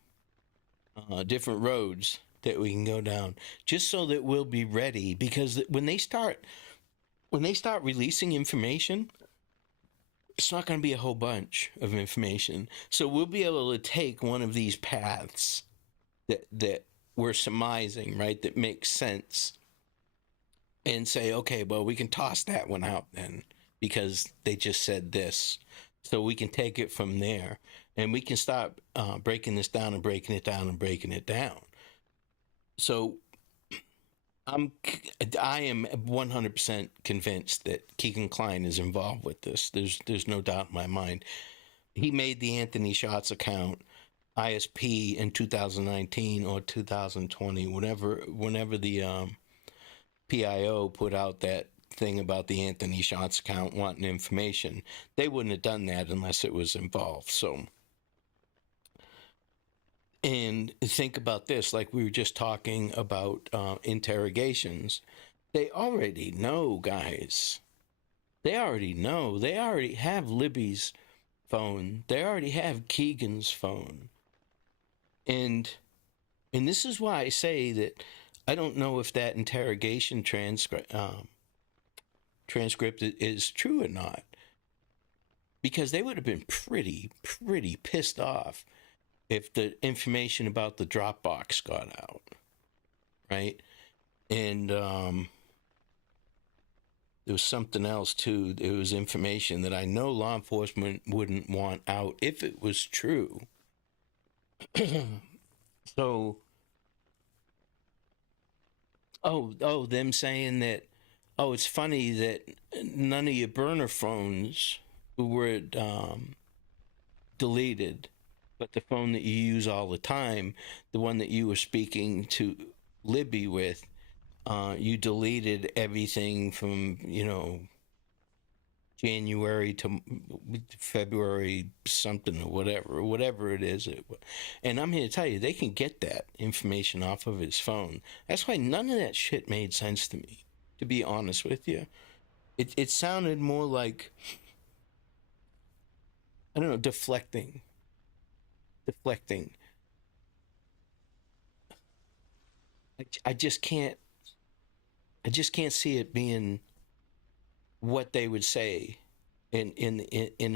different roads that we can go down, just so that we'll be ready. Because when they start releasing information, it's not going to be a whole bunch of information. So we'll be able to take one of these paths that we're surmising, right, that makes sense, and say, okay, well, we can toss that one out then because they just said this. So we can take it from there, and we can start breaking this down and breaking it down and breaking it down. So I am 100% convinced that Keegan Klein is involved with this. There's no doubt in my mind. He made the Anthony Shots account ISP in 2019 or 2020, whenever the PIO put out that thing about the Anthony Shots account wanting information. They wouldn't have done that unless it was involved. So, and think about this, like we were just talking about interrogations. They already know, guys. They already know. They already have Libby's phone. They already have Keegan's phone. And this is why I say that I don't know if that interrogation transcript is true or not, because they would have been pretty pissed off if the information about the Dropbox got out, right? And there was something else too. There was information that I know law enforcement wouldn't want out if it was true. So, them saying that, it's funny that none of your burner phones were deleted, but the phone that you use all the time, the one that you were speaking to Libby with, you deleted everything from, January to February something or whatever it is. And I'm here to tell you, they can get that information off of his phone. That's why none of that shit made sense to me, to be honest with you. It sounded more like, I don't know, deflecting. I just can't see it being what they would say in an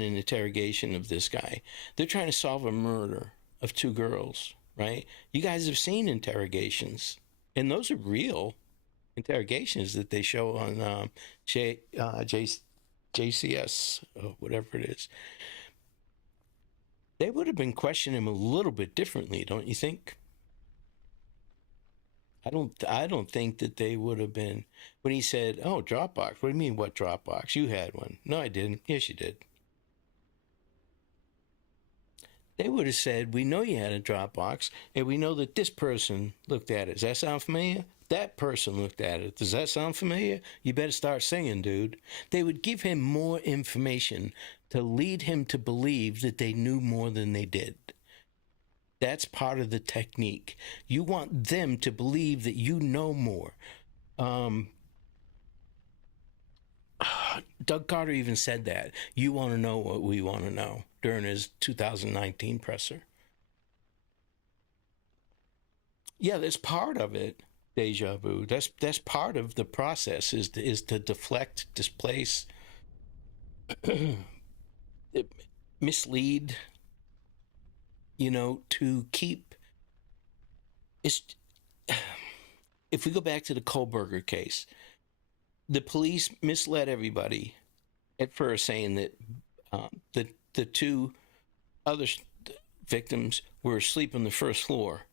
interrogation of this guy. They're trying to solve a murder of two girls, right? You guys have seen interrogations, and those are real interrogations that they show on JCS, or whatever it is. They would have been questioning him a little bit differently, don't you think? I don't think that they would have been, when he said, "Oh, Dropbox." What do you mean, what Dropbox? You had one. No, I didn't. Yes, you did. They would have said, "We know you had a Dropbox, and we know that this person looked at it. Does that sound familiar? That person looked at it. Does that sound familiar? You better start singing, dude." They would give him more information to lead him to believe that they knew more than they did. That's part of the technique. You want them to believe that you know more. Doug Carter even said that. You want to know what we want to know during his 2019 presser. Yeah, that's part of it, deja vu. That's part of the process, is to deflect, displace, mislead, to keep. It's, if we go back to the Kohlberger case, the police misled everybody at first, saying that the two other victims were asleep on the first floor,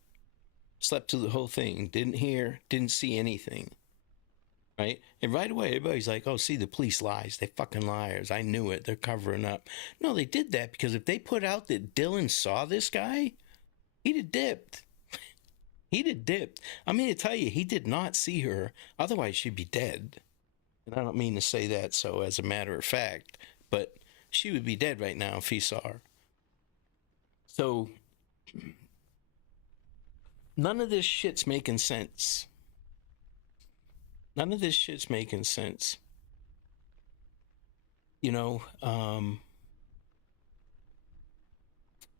slept through the whole thing, didn't hear, didn't see anything, right? And right away, everybody's like, "Oh, see, the police lies. They fucking liars. I knew it. They're covering up." No, they did that because if they put out that Dylan saw this guy, he'd have dipped. He'd have dipped. I mean, to tell you, he did not see her. Otherwise, she'd be dead. And I don't mean to say that so as a matter of fact, but she would be dead right now if he saw her. So None of this shit's making sense. None of this shit's making sense. You know, I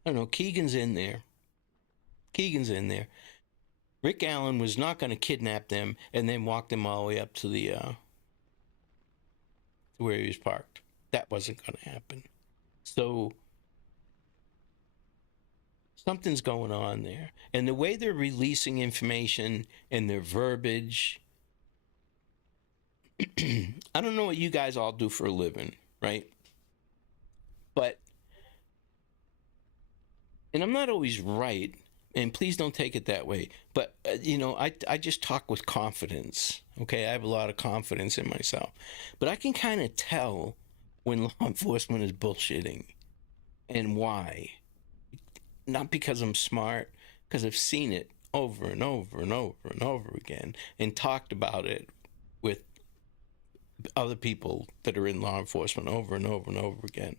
don't know. Keegan's in there. Rick Allen was not going to kidnap them and then walk them all the way up to the to where he was parked. That wasn't going to happen. So something's going on there. And the way they're releasing information and their verbiage, I don't know what you guys all do for a living, right? But, and I'm not always right, and please don't take it that way, but, I just talk with confidence, okay? I have a lot of confidence in myself. But I can kind of tell when law enforcement is bullshitting and why. Not because I'm smart, because I've seen it over and over and over and over again and talked about it with other people that are in law enforcement over and over and over again.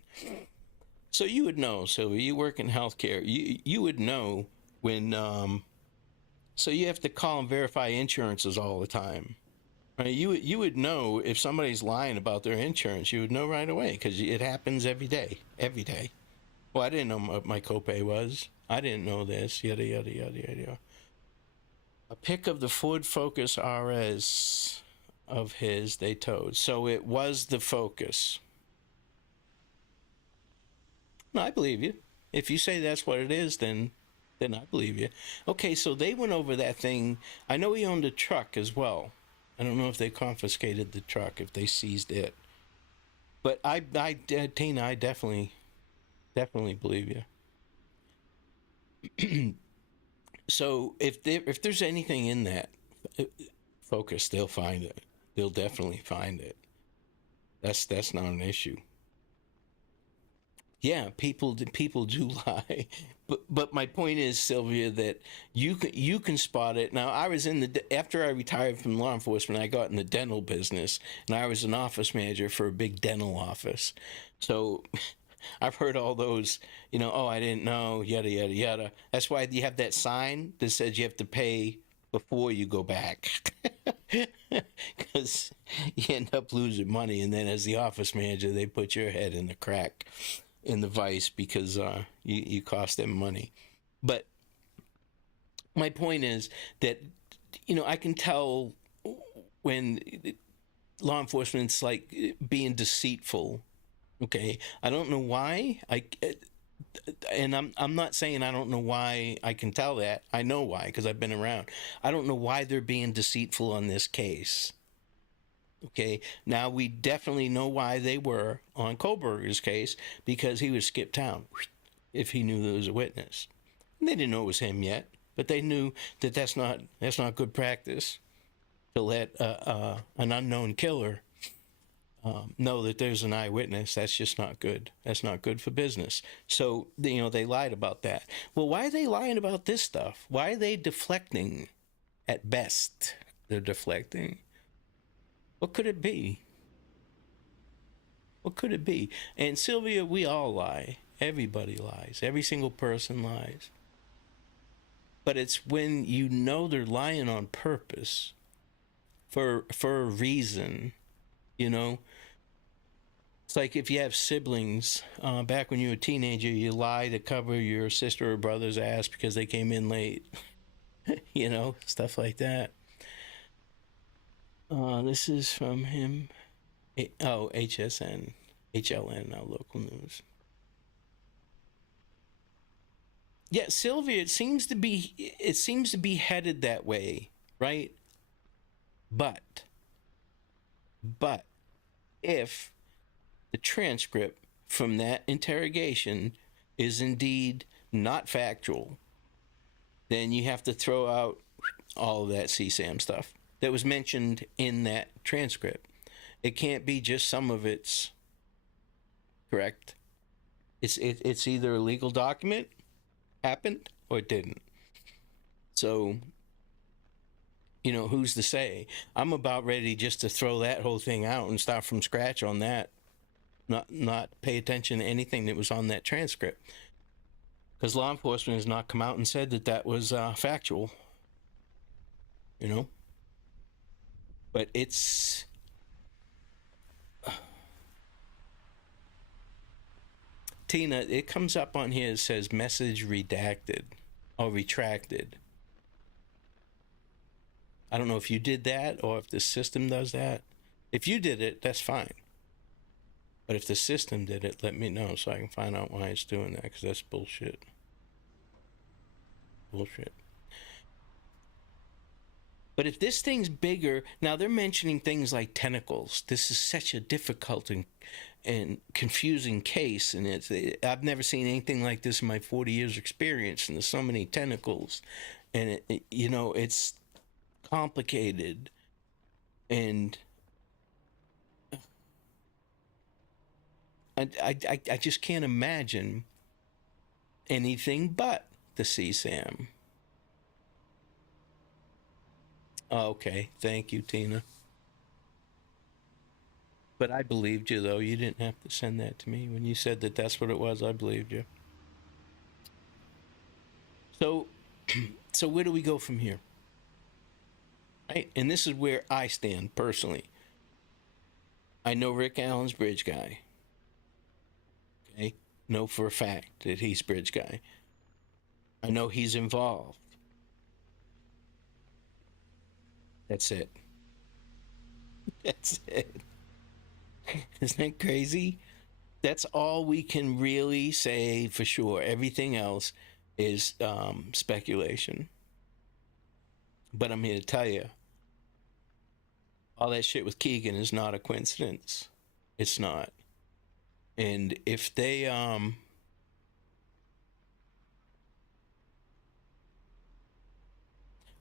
So you would know. So you work in healthcare. You would know when. So you have to call and verify insurances all the time. Right? You would know if somebody's lying about their insurance. You would know right away because it happens every day. Every day. Well, I didn't know what my copay was. I didn't know this. Yada, yada, yada, yada. A pic of the Ford Focus RS of his they towed. So it was the Focus. No, I believe you. If you say that's what it is, then I believe you. Okay, so they went over that thing. I know he owned a truck as well. I don't know if they confiscated the truck, if they seized it. But Tina, I definitely believe you. So if there's anything in that Focus, they'll find it. They'll definitely find it. That's not an issue. Yeah, people do lie, but my point is, Sylvia, that you can spot it. Now, I was after I retired from law enforcement, I got in the dental business, and I was an office manager for a big dental office. So I've heard all those, oh, I didn't know, yada, yada, yada. That's why you have that sign that says you have to pay before you go back. Because you end up losing money, and then as the office manager, they put your head in the crack, in the vice, because you cost them money. But my point is that, I can tell when law enforcement's like being deceitful. Okay, I don't know why. And I'm not saying I don't know why I can tell that. I know why, because I've been around. I don't know why they're being deceitful on this case. Okay, now we definitely know why they were on Kohlberger's case, because he was skipped town if he knew there was a witness. And they didn't know it was him yet, but they knew that that's not good practice to let an unknown killer know that there's an eyewitness. That's just not good. That's not good for business. So, they lied about that. Well, why are they lying about this stuff? Why are they deflecting? At best, they're deflecting. What could it be? What could it be? And Sylvia, we all lie. Everybody lies. Every single person lies. But it's when they're lying on purpose, for a reason, It's like if you have siblings, back when you were a teenager, you lie to cover your sister or brother's ass because they came in late. Stuff like that. This is from him. HLN, now local news. Yeah, Sylvia, it seems to be headed that way, right? But if the transcript from that interrogation is indeed not factual, then you have to throw out all of that CSAM stuff that was mentioned in that transcript. It can't be just some of it's correct. It's either a legal document, happened, or it didn't. So, who's to say? I'm about ready just to throw that whole thing out and start from scratch on that. Not pay attention to anything that was on that transcript. because law enforcement has not come out and said that that was factual, you know. But it's Tina. It comes up on here. It says message redacted or retracted. I don't know if you did that or if the system does that. If you did it, that's fine. But if the system did it, let me know so I can find out why it's doing that, because that's bullshit. Bullshit. But if this thing's bigger, now they're mentioning things like tentacles. This is such a difficult and confusing case, and I've never seen anything like this in my 40 years experience, and there's so many tentacles, and it's complicated, and I just can't imagine anything but the CSAM. Okay, thank you, Tina. But I believed you, though. You didn't have to send that to me. When you said that that's what it was, I believed you. So, so where do we go from here? Right? And this is where I stand personally. I know Rick Allen's bridge guy. Okay? Know for a fact that he's bridge guy. I know he's involved. That's it. That's it. Isn't that crazy? That's all we can really say for sure. Everything else is speculation. But I'm here to tell you, all that shit with Keegan is not a coincidence. It's not. And if they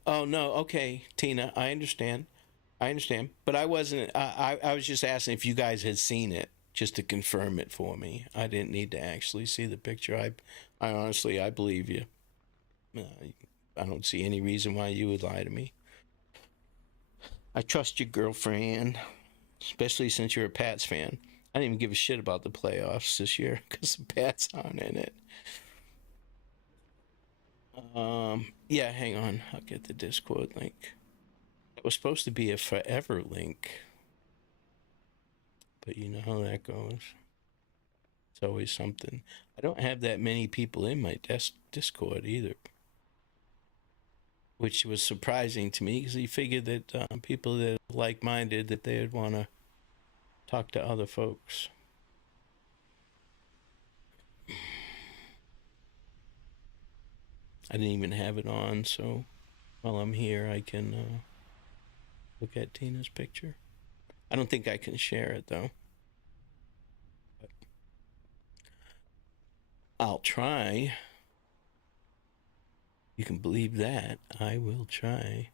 oh no, okay, Tina, I understand. I understand. But I wasn't I was just asking if you guys had seen it, just to confirm it for me. I didn't need to actually see the picture. I honestly, I believe you. I don't see any reason why you would lie to me. I trust your girlfriend, especially since you're a Pats fan. I didn't even give a shit about the playoffs this year because the Pats aren't in it. Yeah, hang on. I'll get the Discord link. It was supposed to be a forever link, but you know how that goes. It's always something. I don't have that many people in my Discord either, which was surprising to me because you figured that people that are like-minded, that they would want to talk to other folks. I didn't even have it on, so while I'm here, I can look at Tina's picture. I don't think I can share it, though. But I'll try. You can believe that. I will try.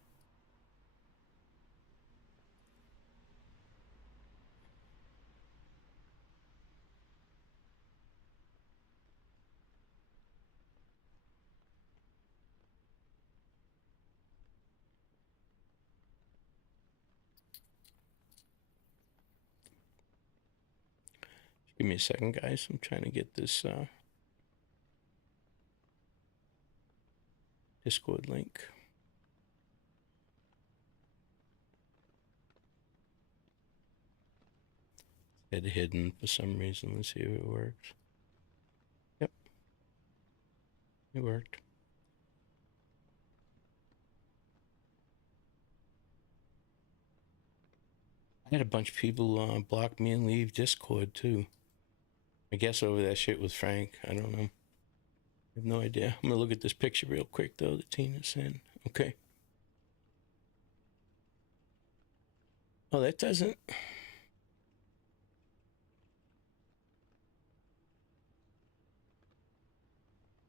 Give me a second, guys. I'm trying to get this Discord link. It's hidden for some reason. Let's see if it works. Yep. It worked. I had a bunch of people block me and leave Discord, too. I guess over that shit with Frank. I don't know. I have no idea. I'm going to look at this picture real quick, though, that Tina sent. Okay. Oh, that doesn't...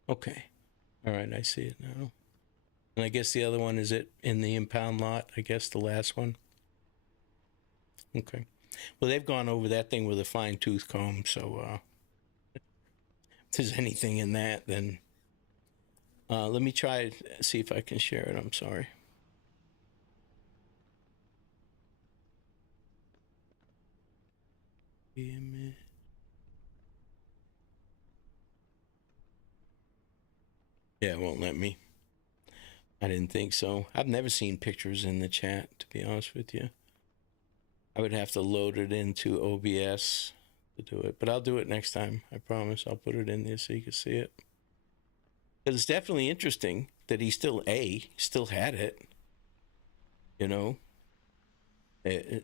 Okay. All right, I see it now. And I guess the other one is it in the impound lot, I guess the last one. Okay. Well, they've gone over that thing with a fine-tooth comb, so if there's anything in that, then let me try to see if I can share it. I'm sorry. Damn it. Yeah, it won't let me. I didn't think so. I've never seen pictures in the chat, to be honest with you. I would have to load it into OBS to do it, but I'll do it next time. I promise. I'll put it in there so you can see it. It's definitely interesting that he still had it. You know, not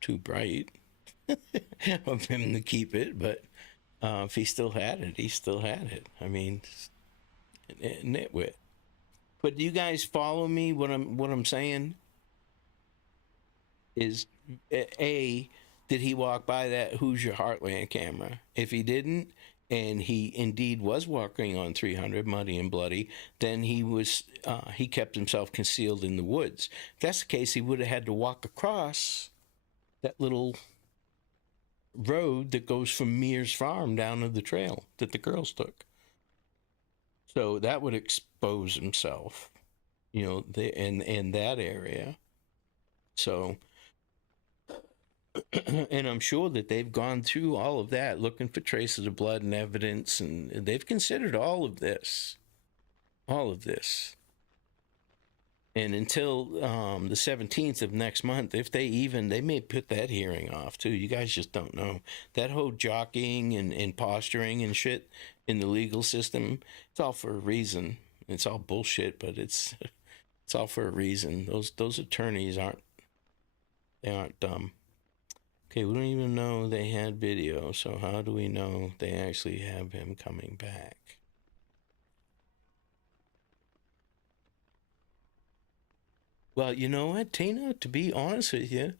too bright of him to keep it, but if he still had it, he still had it. I mean, nitwit. But do you guys follow me? What I'm saying is, did he walk by that Who's Your Heartland camera? If he didn't, and he indeed was walking on 300, muddy and bloody, then he kept himself concealed in the woods. If that's the case, he would have had to walk across that little road that goes from Mears Farm down to the trail that the girls took. So that would expose himself, in that area. So, and I'm sure that they've gone through all of that, looking for traces of blood and evidence, and they've considered all of this. And until the 17th of next month, if they may put that hearing off too. You guys just don't know. That whole jockeying and posturing and shit in the legal system, it's all for a reason. It's all bullshit, but it's all for a reason. Those attorneys aren't dumb. Okay, we don't even know they had video, so how do we know they actually have him coming back? Well, you know what, Tina? To be honest with you,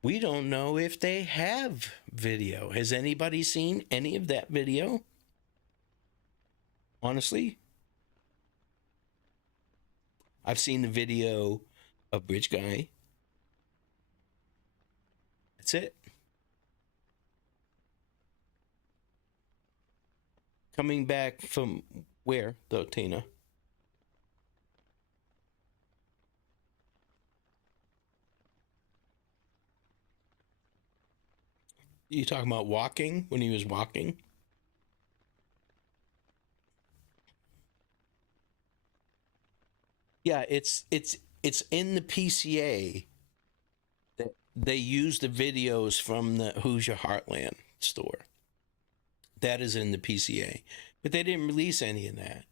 we don't know if they have video. Has anybody seen any of that video? Honestly, I've seen the video of Bridge Guy. That's it. Coming back from where, though, Tina? You talking about walking, when he was walking? Yeah, it's in the PCA that they use the videos from the Who's Your Heartland store. That is in the PCA, but they didn't release any of that.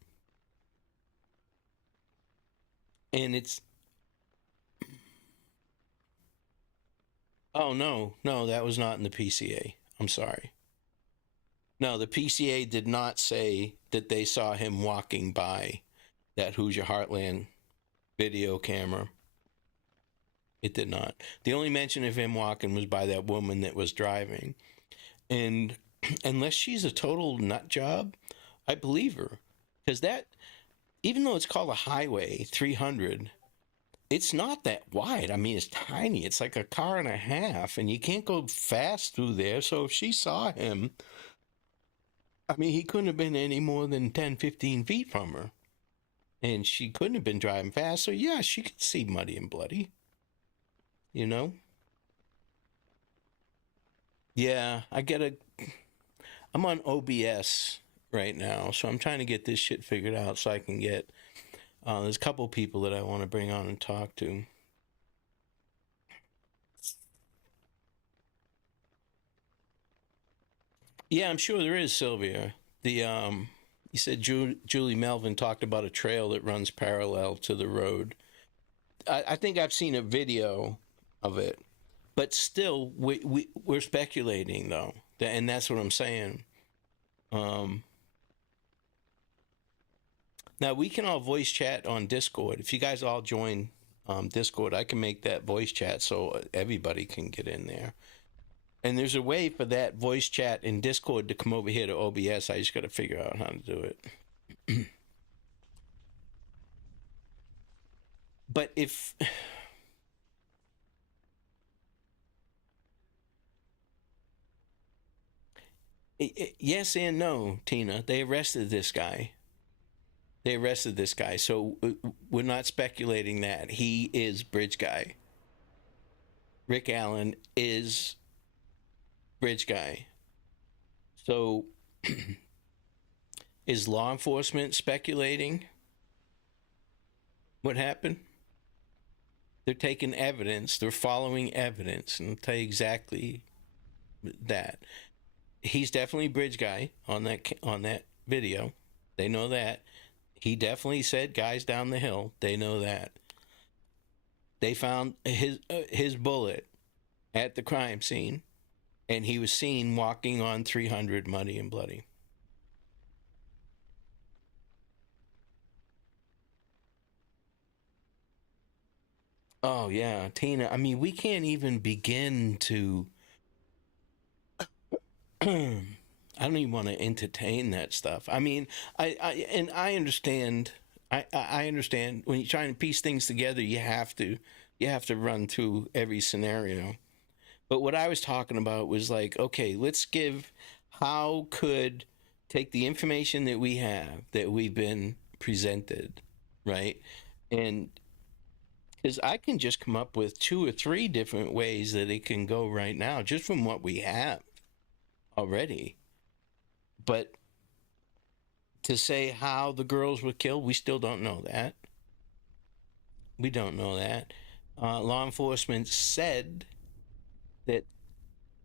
And it's oh no, that was not in the PCA. I'm sorry. No, the PCA did not say that they saw him walking by that Who's Your Heartland video camera. It did not. The only mention of him walking was by that woman that was driving. And unless she's a total nut job, I believe her. Because that, even though it's called a highway 300, it's not that wide. I mean, it's tiny. It's like a car and a half, and you can't go fast through there. So if she saw him, I mean, he couldn't have been any more than 10, 15 feet from her. And she couldn't have been driving fast. So yeah, she could see muddy and bloody. You know? Yeah, I'm on OBS right now, so I'm trying to get this shit figured out so I can get, there's a couple people that I want to bring on and talk to. Yeah, I'm sure there is, Sylvia. You said Julie Melvin talked about a trail that runs parallel to the road. I think I've seen a video of it, but still, we're speculating though, and that's what I'm saying. Um, Now we can all voice chat on Discord. If you guys all join Discord, I can make that voice chat so everybody can get in there. And there's a way for that voice chat in Discord to come over here to OBS. I just got to figure out how to do it. But if yes and no, Tina, they arrested this guy. So we're not speculating that he is Bridge Guy. Rick Allen is Bridge Guy. So Is law enforcement speculating what happened? They're taking evidence, they're following evidence, and I'll tell you exactly that. He's definitely a bridge guy on that video. They know that. He definitely said guys down the hill. They know that. They found his bullet at the crime scene, and he was seen walking on 300 muddy and bloody. Oh yeah, Tina. I mean, we can't even begin to. I don't even want to entertain that stuff. I mean, I understand. I understand when you're trying to piece things together, you have to run through every scenario. But what I was talking about was like, okay, let's give. How could take the information that we have that we've been presented, right, and because I can just come up with 2 or 3 different ways that it can go right now, just from what we have already. But to say how the girls were killed, we still don't know that. We don't know that. Law enforcement said that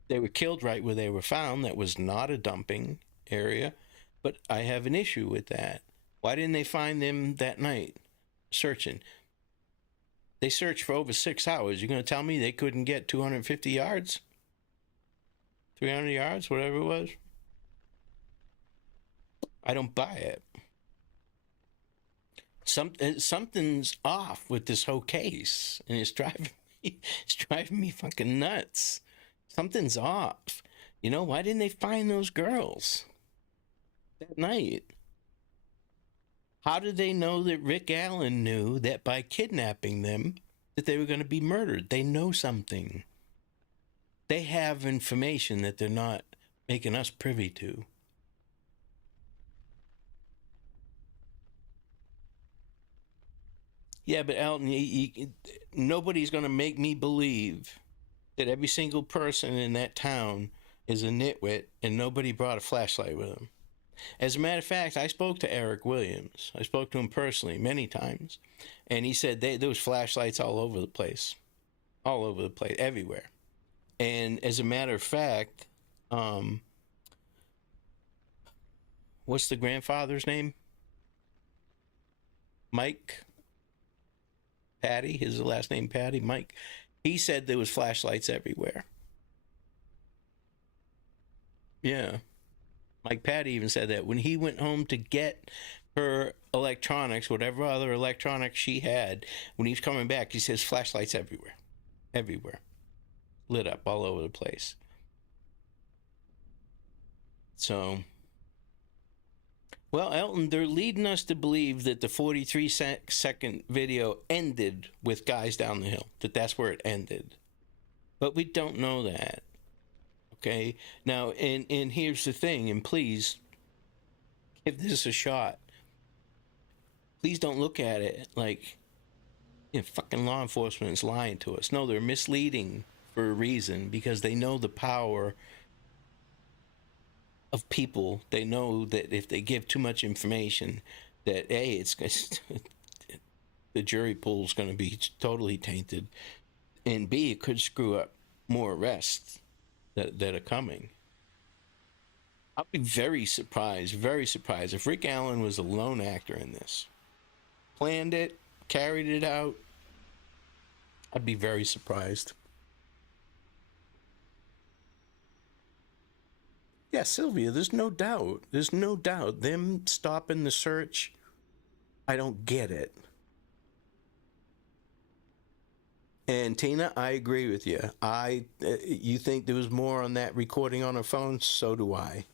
they were killed right where they were found. That was not a dumping area. But I have an issue with that. Why didn't they find them that night searching? They searched for over 6 hours. You're going to tell me they couldn't get 250 yards? 300 yards, whatever it was? I don't buy it. Something's off with this whole case, and it's driving me fucking nuts. Something's off. Why didn't they find those girls that night? How did they know that Rick Allen knew that by kidnapping them that they were going to be murdered? They know something. They have information that they're not making us privy to. Yeah, but Elton, nobody's going to make me believe that every single person in that town is a nitwit and nobody brought a flashlight with them. As a matter of fact, I spoke to Eric Williams. I spoke to him personally many times, and he said there was flashlights all over the place, everywhere. And as a matter of fact, what's the grandfather's name? Mike? Patty? His last name Patty? Mike? He said there was flashlights everywhere. Yeah. Mike Patty even said that when he went home to get her electronics, whatever other electronics she had, when he was coming back, he says flashlights everywhere. Everywhere. Lit up all over the place. So, well, Elton, they're leading us to believe that the 43-second video ended with guys down the hill, that's where it ended. But we don't know that. Okay? Now, and here's the thing, and please give this a shot. Please don't look at it like, fucking law enforcement is lying to us. No, they're misleading for a reason, because they know the power of people. They know that if they give too much information, that A, it's the jury pool is going to be totally tainted, and B, it could screw up more arrests that are coming. I'll be very surprised if Rick Allen was a lone actor in this. Planned it, carried it out. I'd be very surprised. Yeah, Sylvia, there's no doubt. Them stopping the search, I don't get it. And Tina, I agree with you. You think there was more on that recording on her phone? So do I.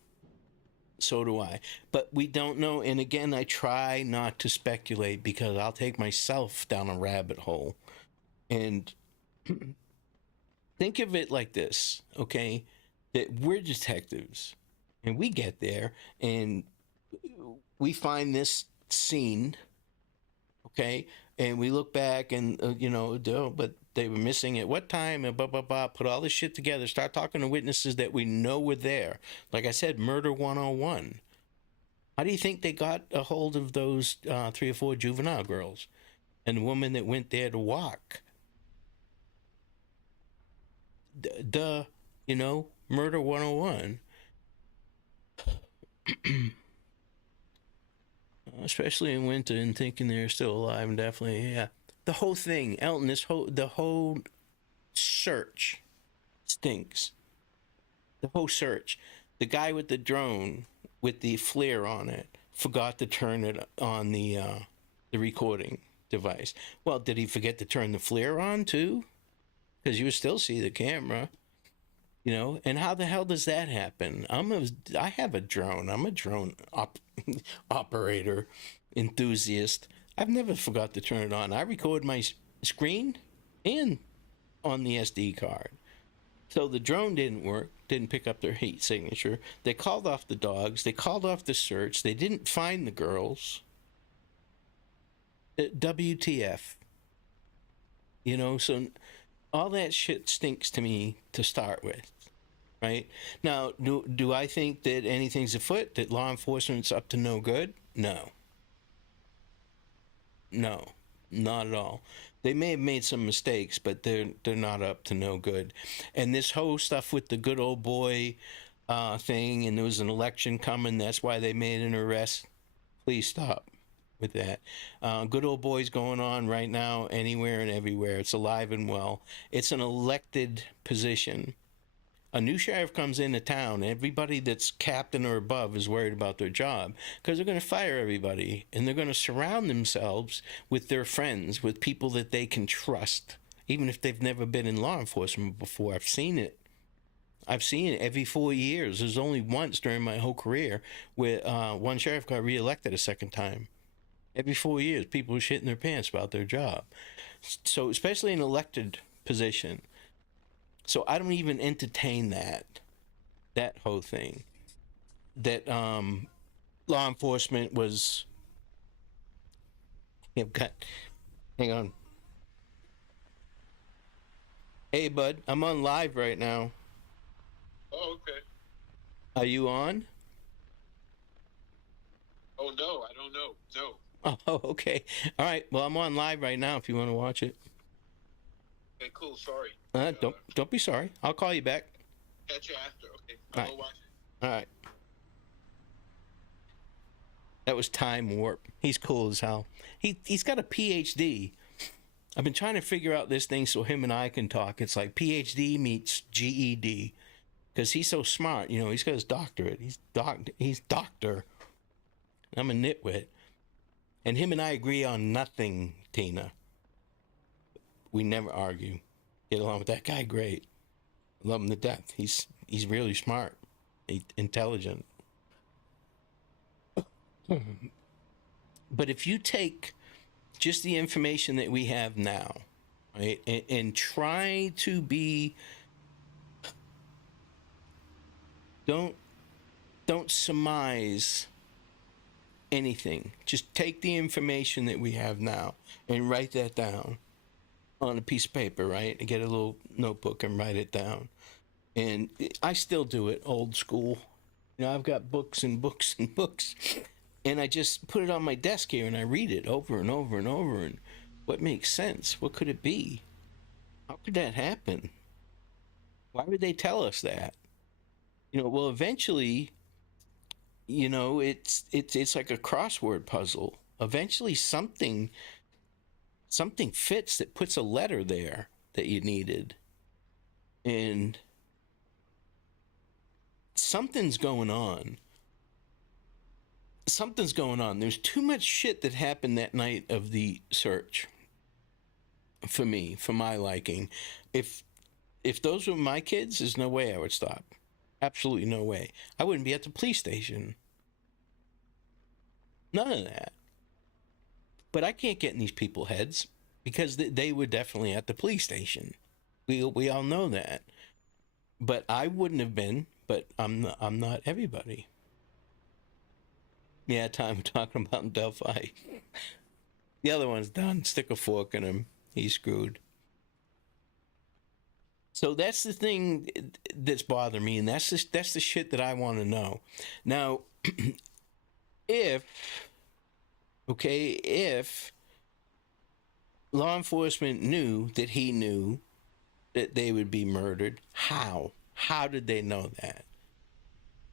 But we don't know. And again, I try not to speculate because I'll take myself down a rabbit hole. And think of it like this, okay? That we're detectives, and we get there, and we find this scene, okay? And we look back and, but they were missing at what time, and blah, blah, blah, put all this shit together, start talking to witnesses that we know were there. Like I said, Murder 101. How do you think they got a hold of those 3 or 4 juvenile girls and the woman that went there to walk? Duh, murder 101. Especially in winter and thinking they're still alive, definitely, yeah. The whole thing, Elton, the whole search stinks. The whole search. The guy with the drone with the flare on it forgot to turn it on the recording device. Well, did he forget to turn the flare on too? Because you would still see the camera, And how the hell does that happen? I have a drone. I'm a drone operator enthusiast. I've never forgot to turn it on. I record my screen and on the SD card. So the drone didn't work, didn't pick up their heat signature. They called off the dogs. They called off the search. They didn't find the girls. WTF. So all that shit stinks to me to start with, right? Now, do I think that anything's afoot, that law enforcement's up to no good? No. No, not at all. They may have made some mistakes, but they're not up to no good. And this whole stuff with the good old boy thing, and there was an election coming, that's why they made an arrest. Please stop with that. Good old boy's going on right now anywhere and everywhere. It's alive and well. It's an elected position. A new sheriff comes into town, everybody that's captain or above is worried about their job because they're going to fire everybody, and they're going to surround themselves with their friends, with people that they can trust, even if they've never been in law enforcement before. I've seen it every 4 years. There's only once during my whole career where one sheriff got reelected a second time. Every 4 years, people are shitting their pants about their job. So, especially an elected position. So I don't even entertain that whole thing. That law enforcement was. Hang on. Hey, bud, I'm on live right now. Oh, okay. Are you on? Oh, no, I don't know. No. Oh, okay. All right. Well, I'm on live right now if you want to watch it. Okay, cool. Sorry. Don't be sorry. I'll call you back. Catch you after. Okay. I'll go watch it. All right. That was Time Warp. He's cool as hell. He's got a PhD. I've been trying to figure out this thing so him and I can talk. It's like PhD meets GED. Because he's so smart. He's got his doctorate. He's doctor. I'm a nitwit. And him and I agree on nothing, Tina. We never argue. Get along with that guy great. Love him to death. He's really smart. Intelligent. But if you take just the information that we have now, right, and try to be... Don't surmise anything. Just take the information that we have now and write that down on a piece of paper, right? And get a little notebook and write it down. And I still do it old school. I've got books and books and books. And I just put it on my desk here and I read it over and over and over. And what makes sense? What could it be? How could that happen? Why would they tell us that? Well, eventually, it's like a crossword puzzle. Eventually something fits that puts a letter there that you needed. And something's going on. Something's going on. There's too much shit that happened that night of the search. For me, for my liking. If those were my kids, there's no way I would stop. Absolutely no way. I wouldn't be at the police station. None of that. But I can't get in these people's heads because they were definitely at the police station. We all know that. But I wouldn't have been. But I'm not everybody. Yeah, time we're talking about Delphi. The other one's done. Stick a fork in him. He's screwed. So that's the thing that's bothering me, and that's the shit that I want to know. Now, if, okay, if law enforcement knew that he knew that they would be murdered, how? How did they know that?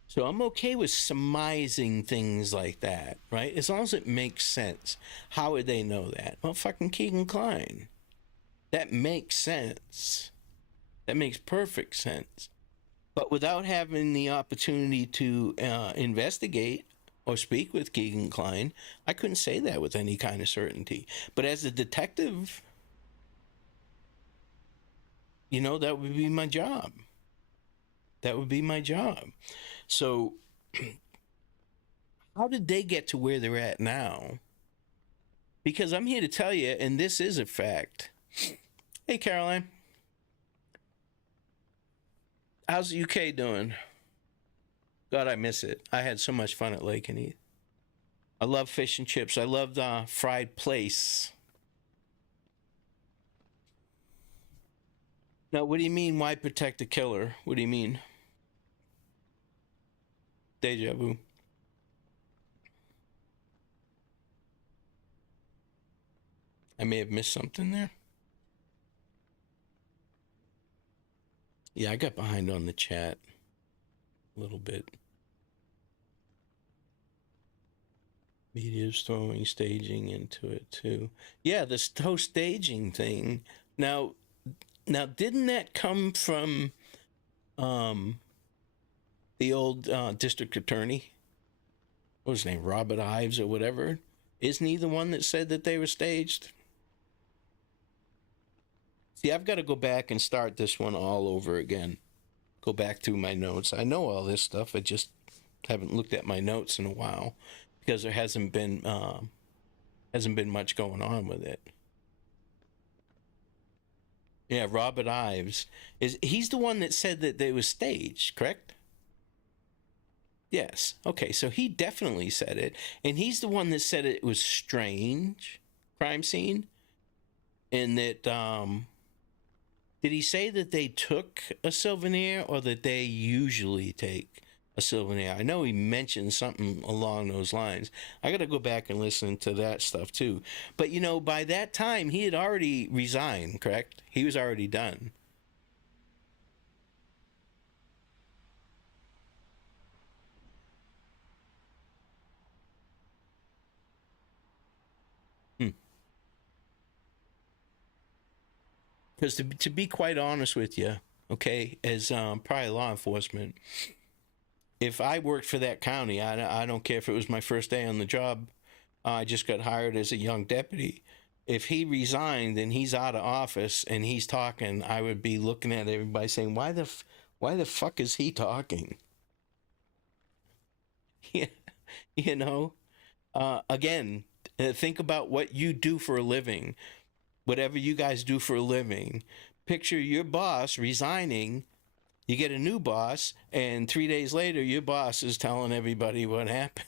So I'm okay with surmising things like that, right? As long as it makes sense. How would they know that? Well, fucking Keegan Kline. That makes sense. That makes perfect sense. But without having the opportunity to investigate or speak with Keegan Kline, I couldn't say that with any kind of certainty. But as a detective, that would be my job. That would be my job. So, how did they get to where they're at now? Because I'm here to tell you, and this is a fact. Hey, Caroline. How's the UK doing? God, I miss it. I had so much fun at Lake and Heath. I love fish and chips. I loved Fried Place. Now, what do you mean, why protect the killer? What do you mean? Deja vu. I may have missed something there. Yeah, I got behind on the chat a little bit. Media's throwing staging into it too. Yeah, this whole staging thing. Now, didn't that come from the old district attorney? What was his name? Robert Ives or whatever? Isn't he the one that said that they were staged? See, I've got to go back and start this one all over again. Go back through my notes. I know all this stuff. I just haven't looked at my notes in a while because there hasn't been much going on with it. Yeah, Robert Ives he's the one that said that they was staged, correct? Yes. Okay, so he definitely said it, and he's the one that said it was strange crime scene, and that did he say that they took a souvenir or that they usually take a souvenir? I know he mentioned something along those lines. I got to go back and listen to that stuff too. But by that time he had already resigned, correct? He was already done. Because to be quite honest with you, okay, as probably law enforcement, if I worked for that county, I don't care if it was my first day on the job. I just got hired as a young deputy. If he resigned and he's out of office and he's talking, I would be looking at everybody saying, why the fuck is he talking? you know, again, think about what you do for a living. Whatever you guys do for a living, picture your boss resigning. You get a new boss, and 3 days later, your boss is telling everybody what happened,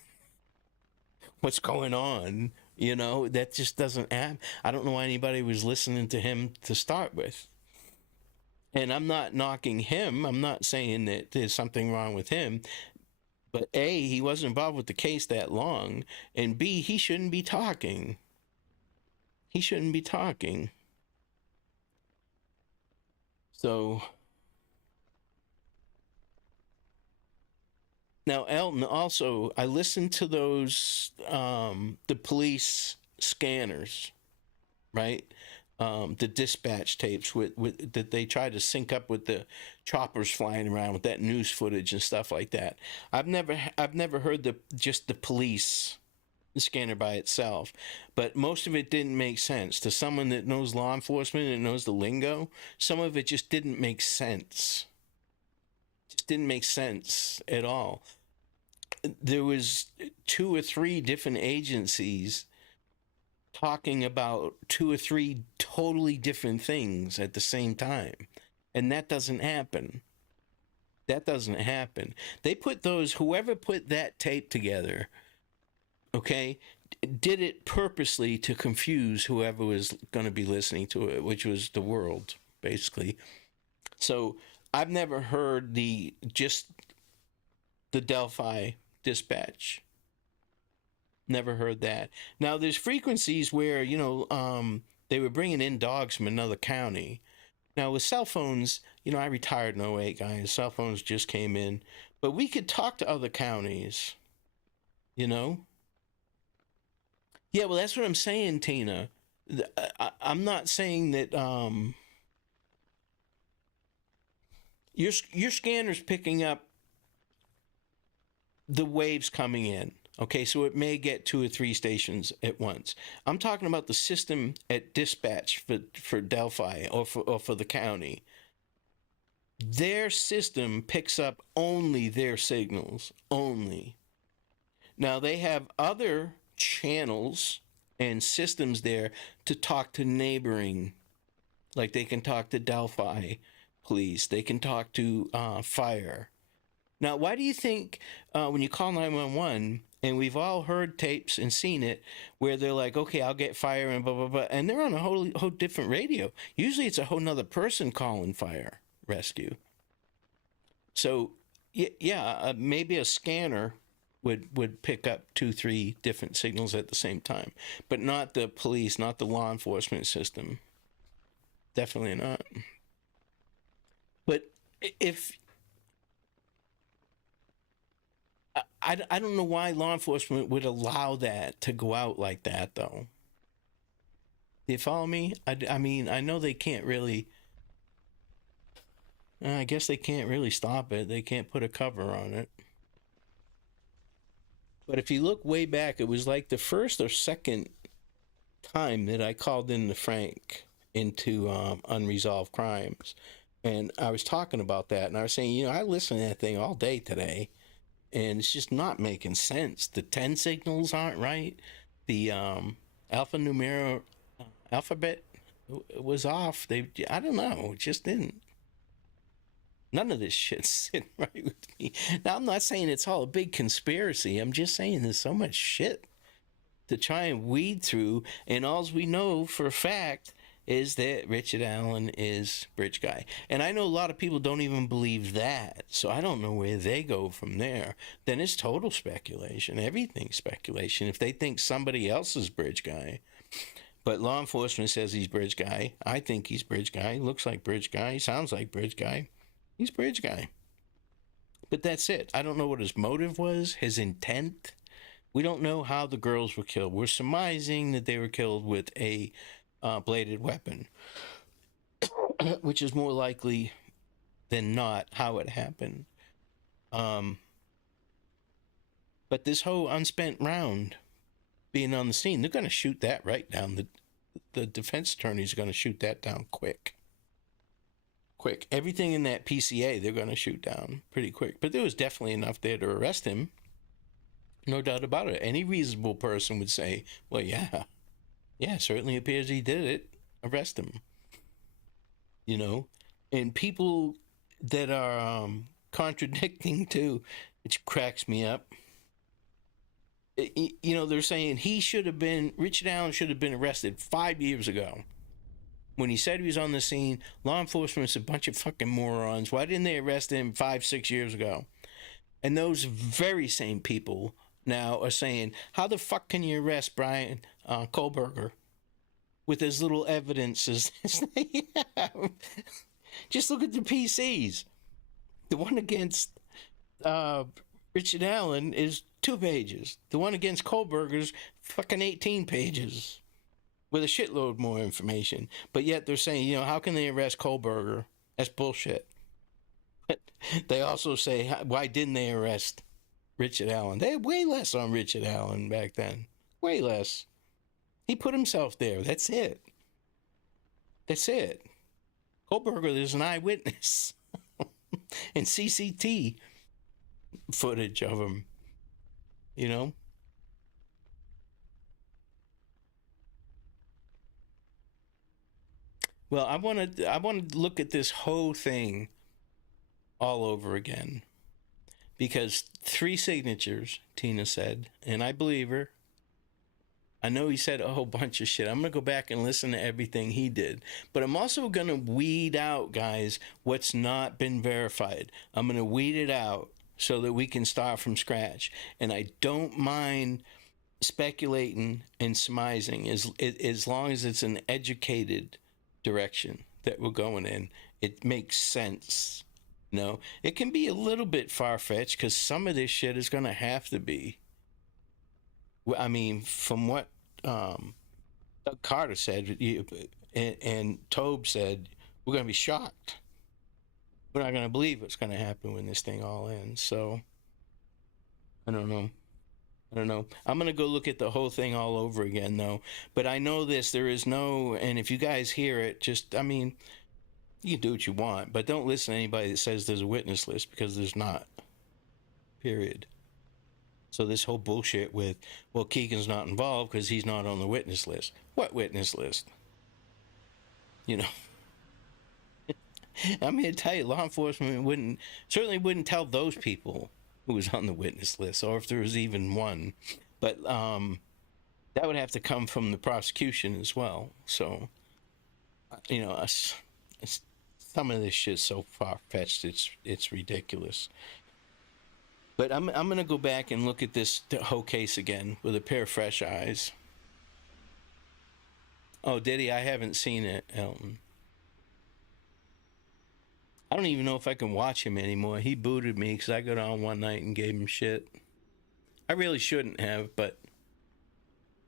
what's going on. That just doesn't happen. I don't know why anybody was listening to him to start with. And I'm not knocking him. I'm not saying that there's something wrong with him. But A, he wasn't involved with the case that long. And B, he shouldn't be talking. He shouldn't be talking. So now, Elton, also, I listened to those the police scanners, right? The dispatch tapes with that they try to sync up with the choppers flying around with that news footage and stuff like that. I've never heard just the police scanner by itself, but most of it didn't make sense to someone that knows law enforcement and knows the lingo. Some of it just didn't make sense. Just didn't make sense at all. There was 2 or 3 different agencies talking about 2 or 3 totally different things at the same time, and that doesn't happen. That doesn't happen. They put whoever put that tape together, okay, did it purposely to confuse whoever was going to be listening to it, which was the world, basically. So I've never heard just the Delphi dispatch Never heard that. Now, there's frequencies where, they were bringing in dogs from another county. Now, with cell phones, I retired in '08, guys. Cell phones just came in. But we could talk to other counties, you know? Yeah, well, that's what I'm saying, Tina. I'm not saying that your scanner's picking up the waves coming in. Okay, so it may get 2 or 3 stations at once. I'm talking about the system at dispatch for Delphi or for the county. Their system picks up only their signals, only. Now, they have other channels and systems there to talk to neighboring. Like they can talk to Delphi police. They can talk to fire. Now, why do you think when you call 911, and we've all heard tapes and seen it, where they're like, okay, I'll get fire and blah, blah, blah, and they're on a whole different radio. Usually it's a whole nother person calling fire rescue. So, yeah, maybe a scanner would pick up 2, 3 different signals at the same time, but not the police, not the law enforcement system. Definitely not. But if... I don't know why law enforcement would allow that to go out like that, though. Do you follow me? I mean, I know they can't really... I guess they can't really stop it. They can't put a cover on it. But if you look way back, it was like the first or second time that I called in to Frank into unresolved crimes. And I was talking about that, and I was saying, I listened to that thing all day today, and it's just not making sense. The 10 signals aren't right. The alphabet was off. I don't know. It just didn't. None of this shit's sitting right with me. Now, I'm not saying it's all a big conspiracy. I'm just saying there's so much shit to try and weed through, and all we know for a fact is that Richard Allen is Bridge Guy. And I know a lot of people don't even believe that, so I don't know where they go from there. Then it's total speculation. Everything's speculation. If they think somebody else is Bridge Guy, but law enforcement says he's Bridge Guy, I think he's Bridge Guy. He looks like Bridge Guy. He sounds like Bridge Guy. He's Bridge Guy. But that's it. I don't know what his motive was, his intent. We don't know how the girls were killed. We're surmising that they were killed with a bladed weapon, which is more likely than not how it happened. But this whole unspent round being on the scene, they're going to shoot that right down. The defense attorney's going to shoot that down quick. Everything in that PCA, they're going to shoot down pretty quick. But there was definitely enough there to arrest him. No doubt about it. Any reasonable person would say, well, yeah, certainly appears he did it. Arrest him. And people that are contradicting too, which cracks me up. They're saying Richard Allen should have been arrested 5 years ago. When he said he was on the scene, law enforcement's a bunch of fucking morons. Why didn't they arrest him 5-6 years ago? And those very same people now are saying, how the fuck can you arrest Brian Kohlberger with as little evidence as they have? Just look at the PCs. The one against Richard Allen is 2 pages. The one against Kohlberger's fucking 18 pages. With a shitload more information. But yet they're saying, how can they arrest Kohlberger? That's bullshit. But they also say, why didn't they arrest Richard Allen? They had way less on Richard Allen back then. Way less. He put himself there. That's it. Kohlberger, there's an eyewitness. And CCT footage of him. Well, I want to look at this whole thing all over again, because 3 signatures, Tina said, and I believe her. I know he said a whole bunch of shit. I'm going to go back and listen to everything he did, but I'm also going to weed out, guys, what's not been verified. I'm going to weed it out so that we can start from scratch. And I don't mind speculating and surmising, as long as it's an educated direction that we're going in, it makes sense. No, it can be a little bit far-fetched because some of this shit is going to have to be. I mean, from what Doug Carter said, and Tobe said, we're going to be shocked. We're not going to believe what's going to happen when this thing all ends. So, I don't know. I'm going to go look at the whole thing all over again, though. But I know this, there is no, and if you guys hear it, just, I mean, you can do what you want, but don't listen to anybody that says there's a witness list, because there's not. Period. So this whole bullshit with, well, Keegan's not involved because he's not on the witness list. What witness list? You know, I'm here to tell you, law enforcement certainly wouldn't tell those people who was on the witness list, or if there was even one. But that would have to come from the prosecution as well. So, you know, some of this shit's so far-fetched, it's ridiculous. But I'm going to go back and look at this whole case again with a pair of fresh eyes. Oh, did he? I haven't seen it, Elton. I don't even know if I can watch him anymore. He booted me because I got on one night and gave him shit. I really shouldn't have, but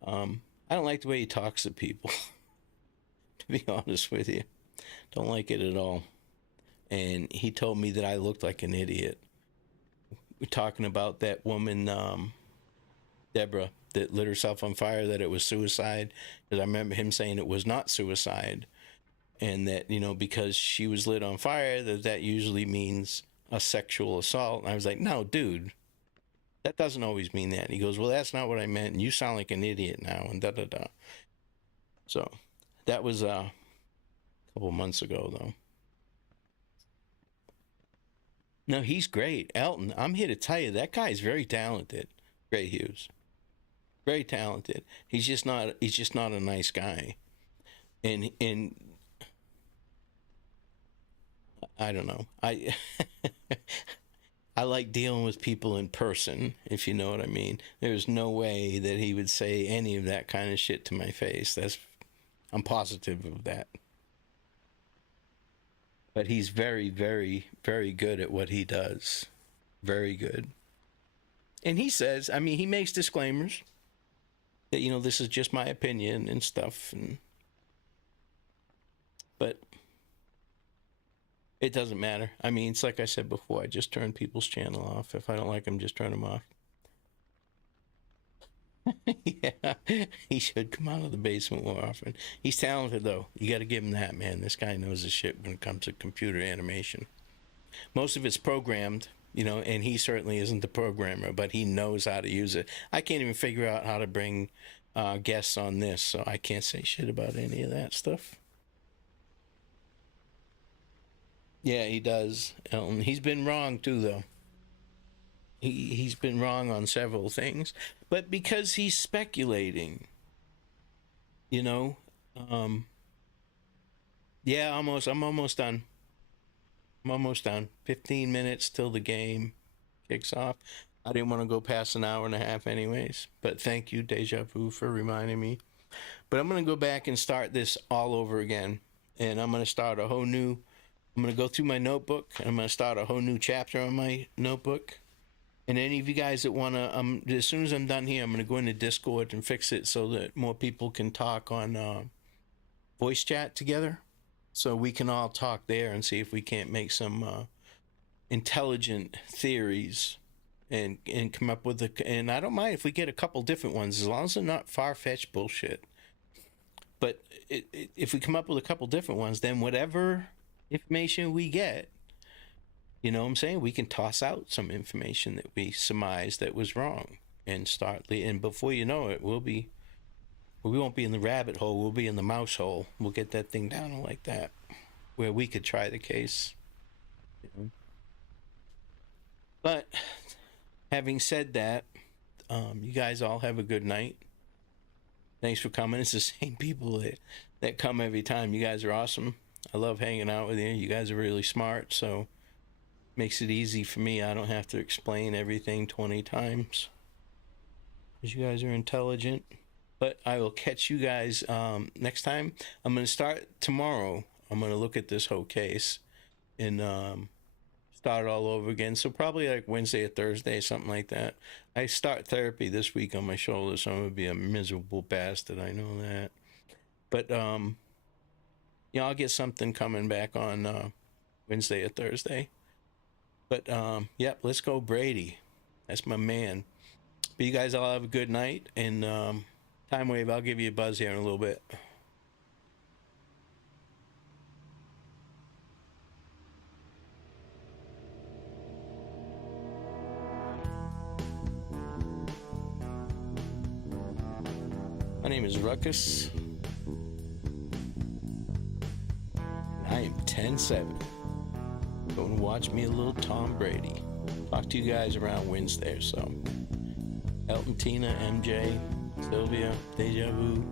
I don't like the way he talks to people. To be honest with you. Don't like it at all. And he told me that I looked like an idiot. We're talking about that woman, Deborah, that lit herself on fire, that it was suicide. Because I remember him saying it was not suicide. And that, you know, because she was lit on fire, that usually means a sexual assault. And I was like, no, dude, that doesn't always mean that. And he goes, well, that's not what I meant. And you sound like an idiot now. And da-da-da. So that was a couple months ago, though. No, he's great. Elton, I'm here to tell you, that guy is very talented. Gray Hughes. Very talented. He's just not a nice guy. And I don't know. I like dealing with people in person, if you know what I mean. There's no way that he would say any of that kind of shit to my face. I'm positive of that. But he's very, very, very good at what he does. Very good. And he says, I mean, he makes disclaimers that, you know, this is just my opinion and stuff. But it doesn't matter. I mean, it's like I said before, I just turn people's channel off. If I don't like them, just turn them off. Yeah, he should come out of the basement more often. He's talented, though. You got to give him that, man. This guy knows his shit when it comes to computer animation. Most of it's programmed, you know, and he certainly isn't the programmer, but he knows how to use it. I can't even figure out how to bring guests on this, so I can't say shit about any of that stuff. Yeah, he does, Elton. He's been wrong, too, though. He's been wrong on several things, but because he's speculating, you know. Yeah, I'm almost done. 15 minutes till the game kicks off. I didn't want to go past an hour and a half anyways, but thank you, Deja Vu, for reminding me. But I'm going to go back and start this all over again, and I'm going to start a whole new, I'm going to go through my notebook, and I'm going to start a whole new chapter on my notebook. And any of you guys that want to, as soon as I'm done here, I'm going to go into Discord and fix it so that more people can talk on voice chat together. So we can all talk there and see if we can't make some intelligent theories and come up with and I don't mind if we get a couple different ones, as long as they're not far-fetched bullshit. But if we come up with a couple different ones, then whatever information we get, you know what I'm saying? We can toss out some information that we surmised that was wrong and and before you know it, we won't be in the rabbit hole, we'll be in the mouse hole. We'll get that thing down like that, where we could try the case. You know? But having said that, you guys all have a good night. Thanks for coming. It's the same people that come every time. You guys are awesome. I love hanging out with you. You guys are really smart, so makes it easy for me. I don't have to explain everything 20 times. because you guys are intelligent. But I will catch you guys next time. I'm going to start tomorrow. I'm going to look at this whole case and start all over again. So probably like Wednesday or Thursday, something like that. I start therapy this week on my shoulder, so I'm going to be a miserable bastard. I know that. But, I'll get something coming back on Wednesday or Thursday. But, let's go Brady. That's my man. But you guys all have a good night, and Time Wave, I'll give you a buzz here in a little bit. My name is Ruckus. I am 10-7. Go and watch me a little Tom Brady. Talk to you guys around Wednesday or so. Elton, Tina, MJ, Sylvia, Deja Vu,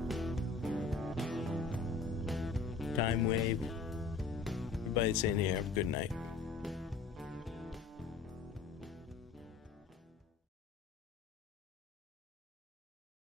Time Wave. Everybody that's in here, have a good night.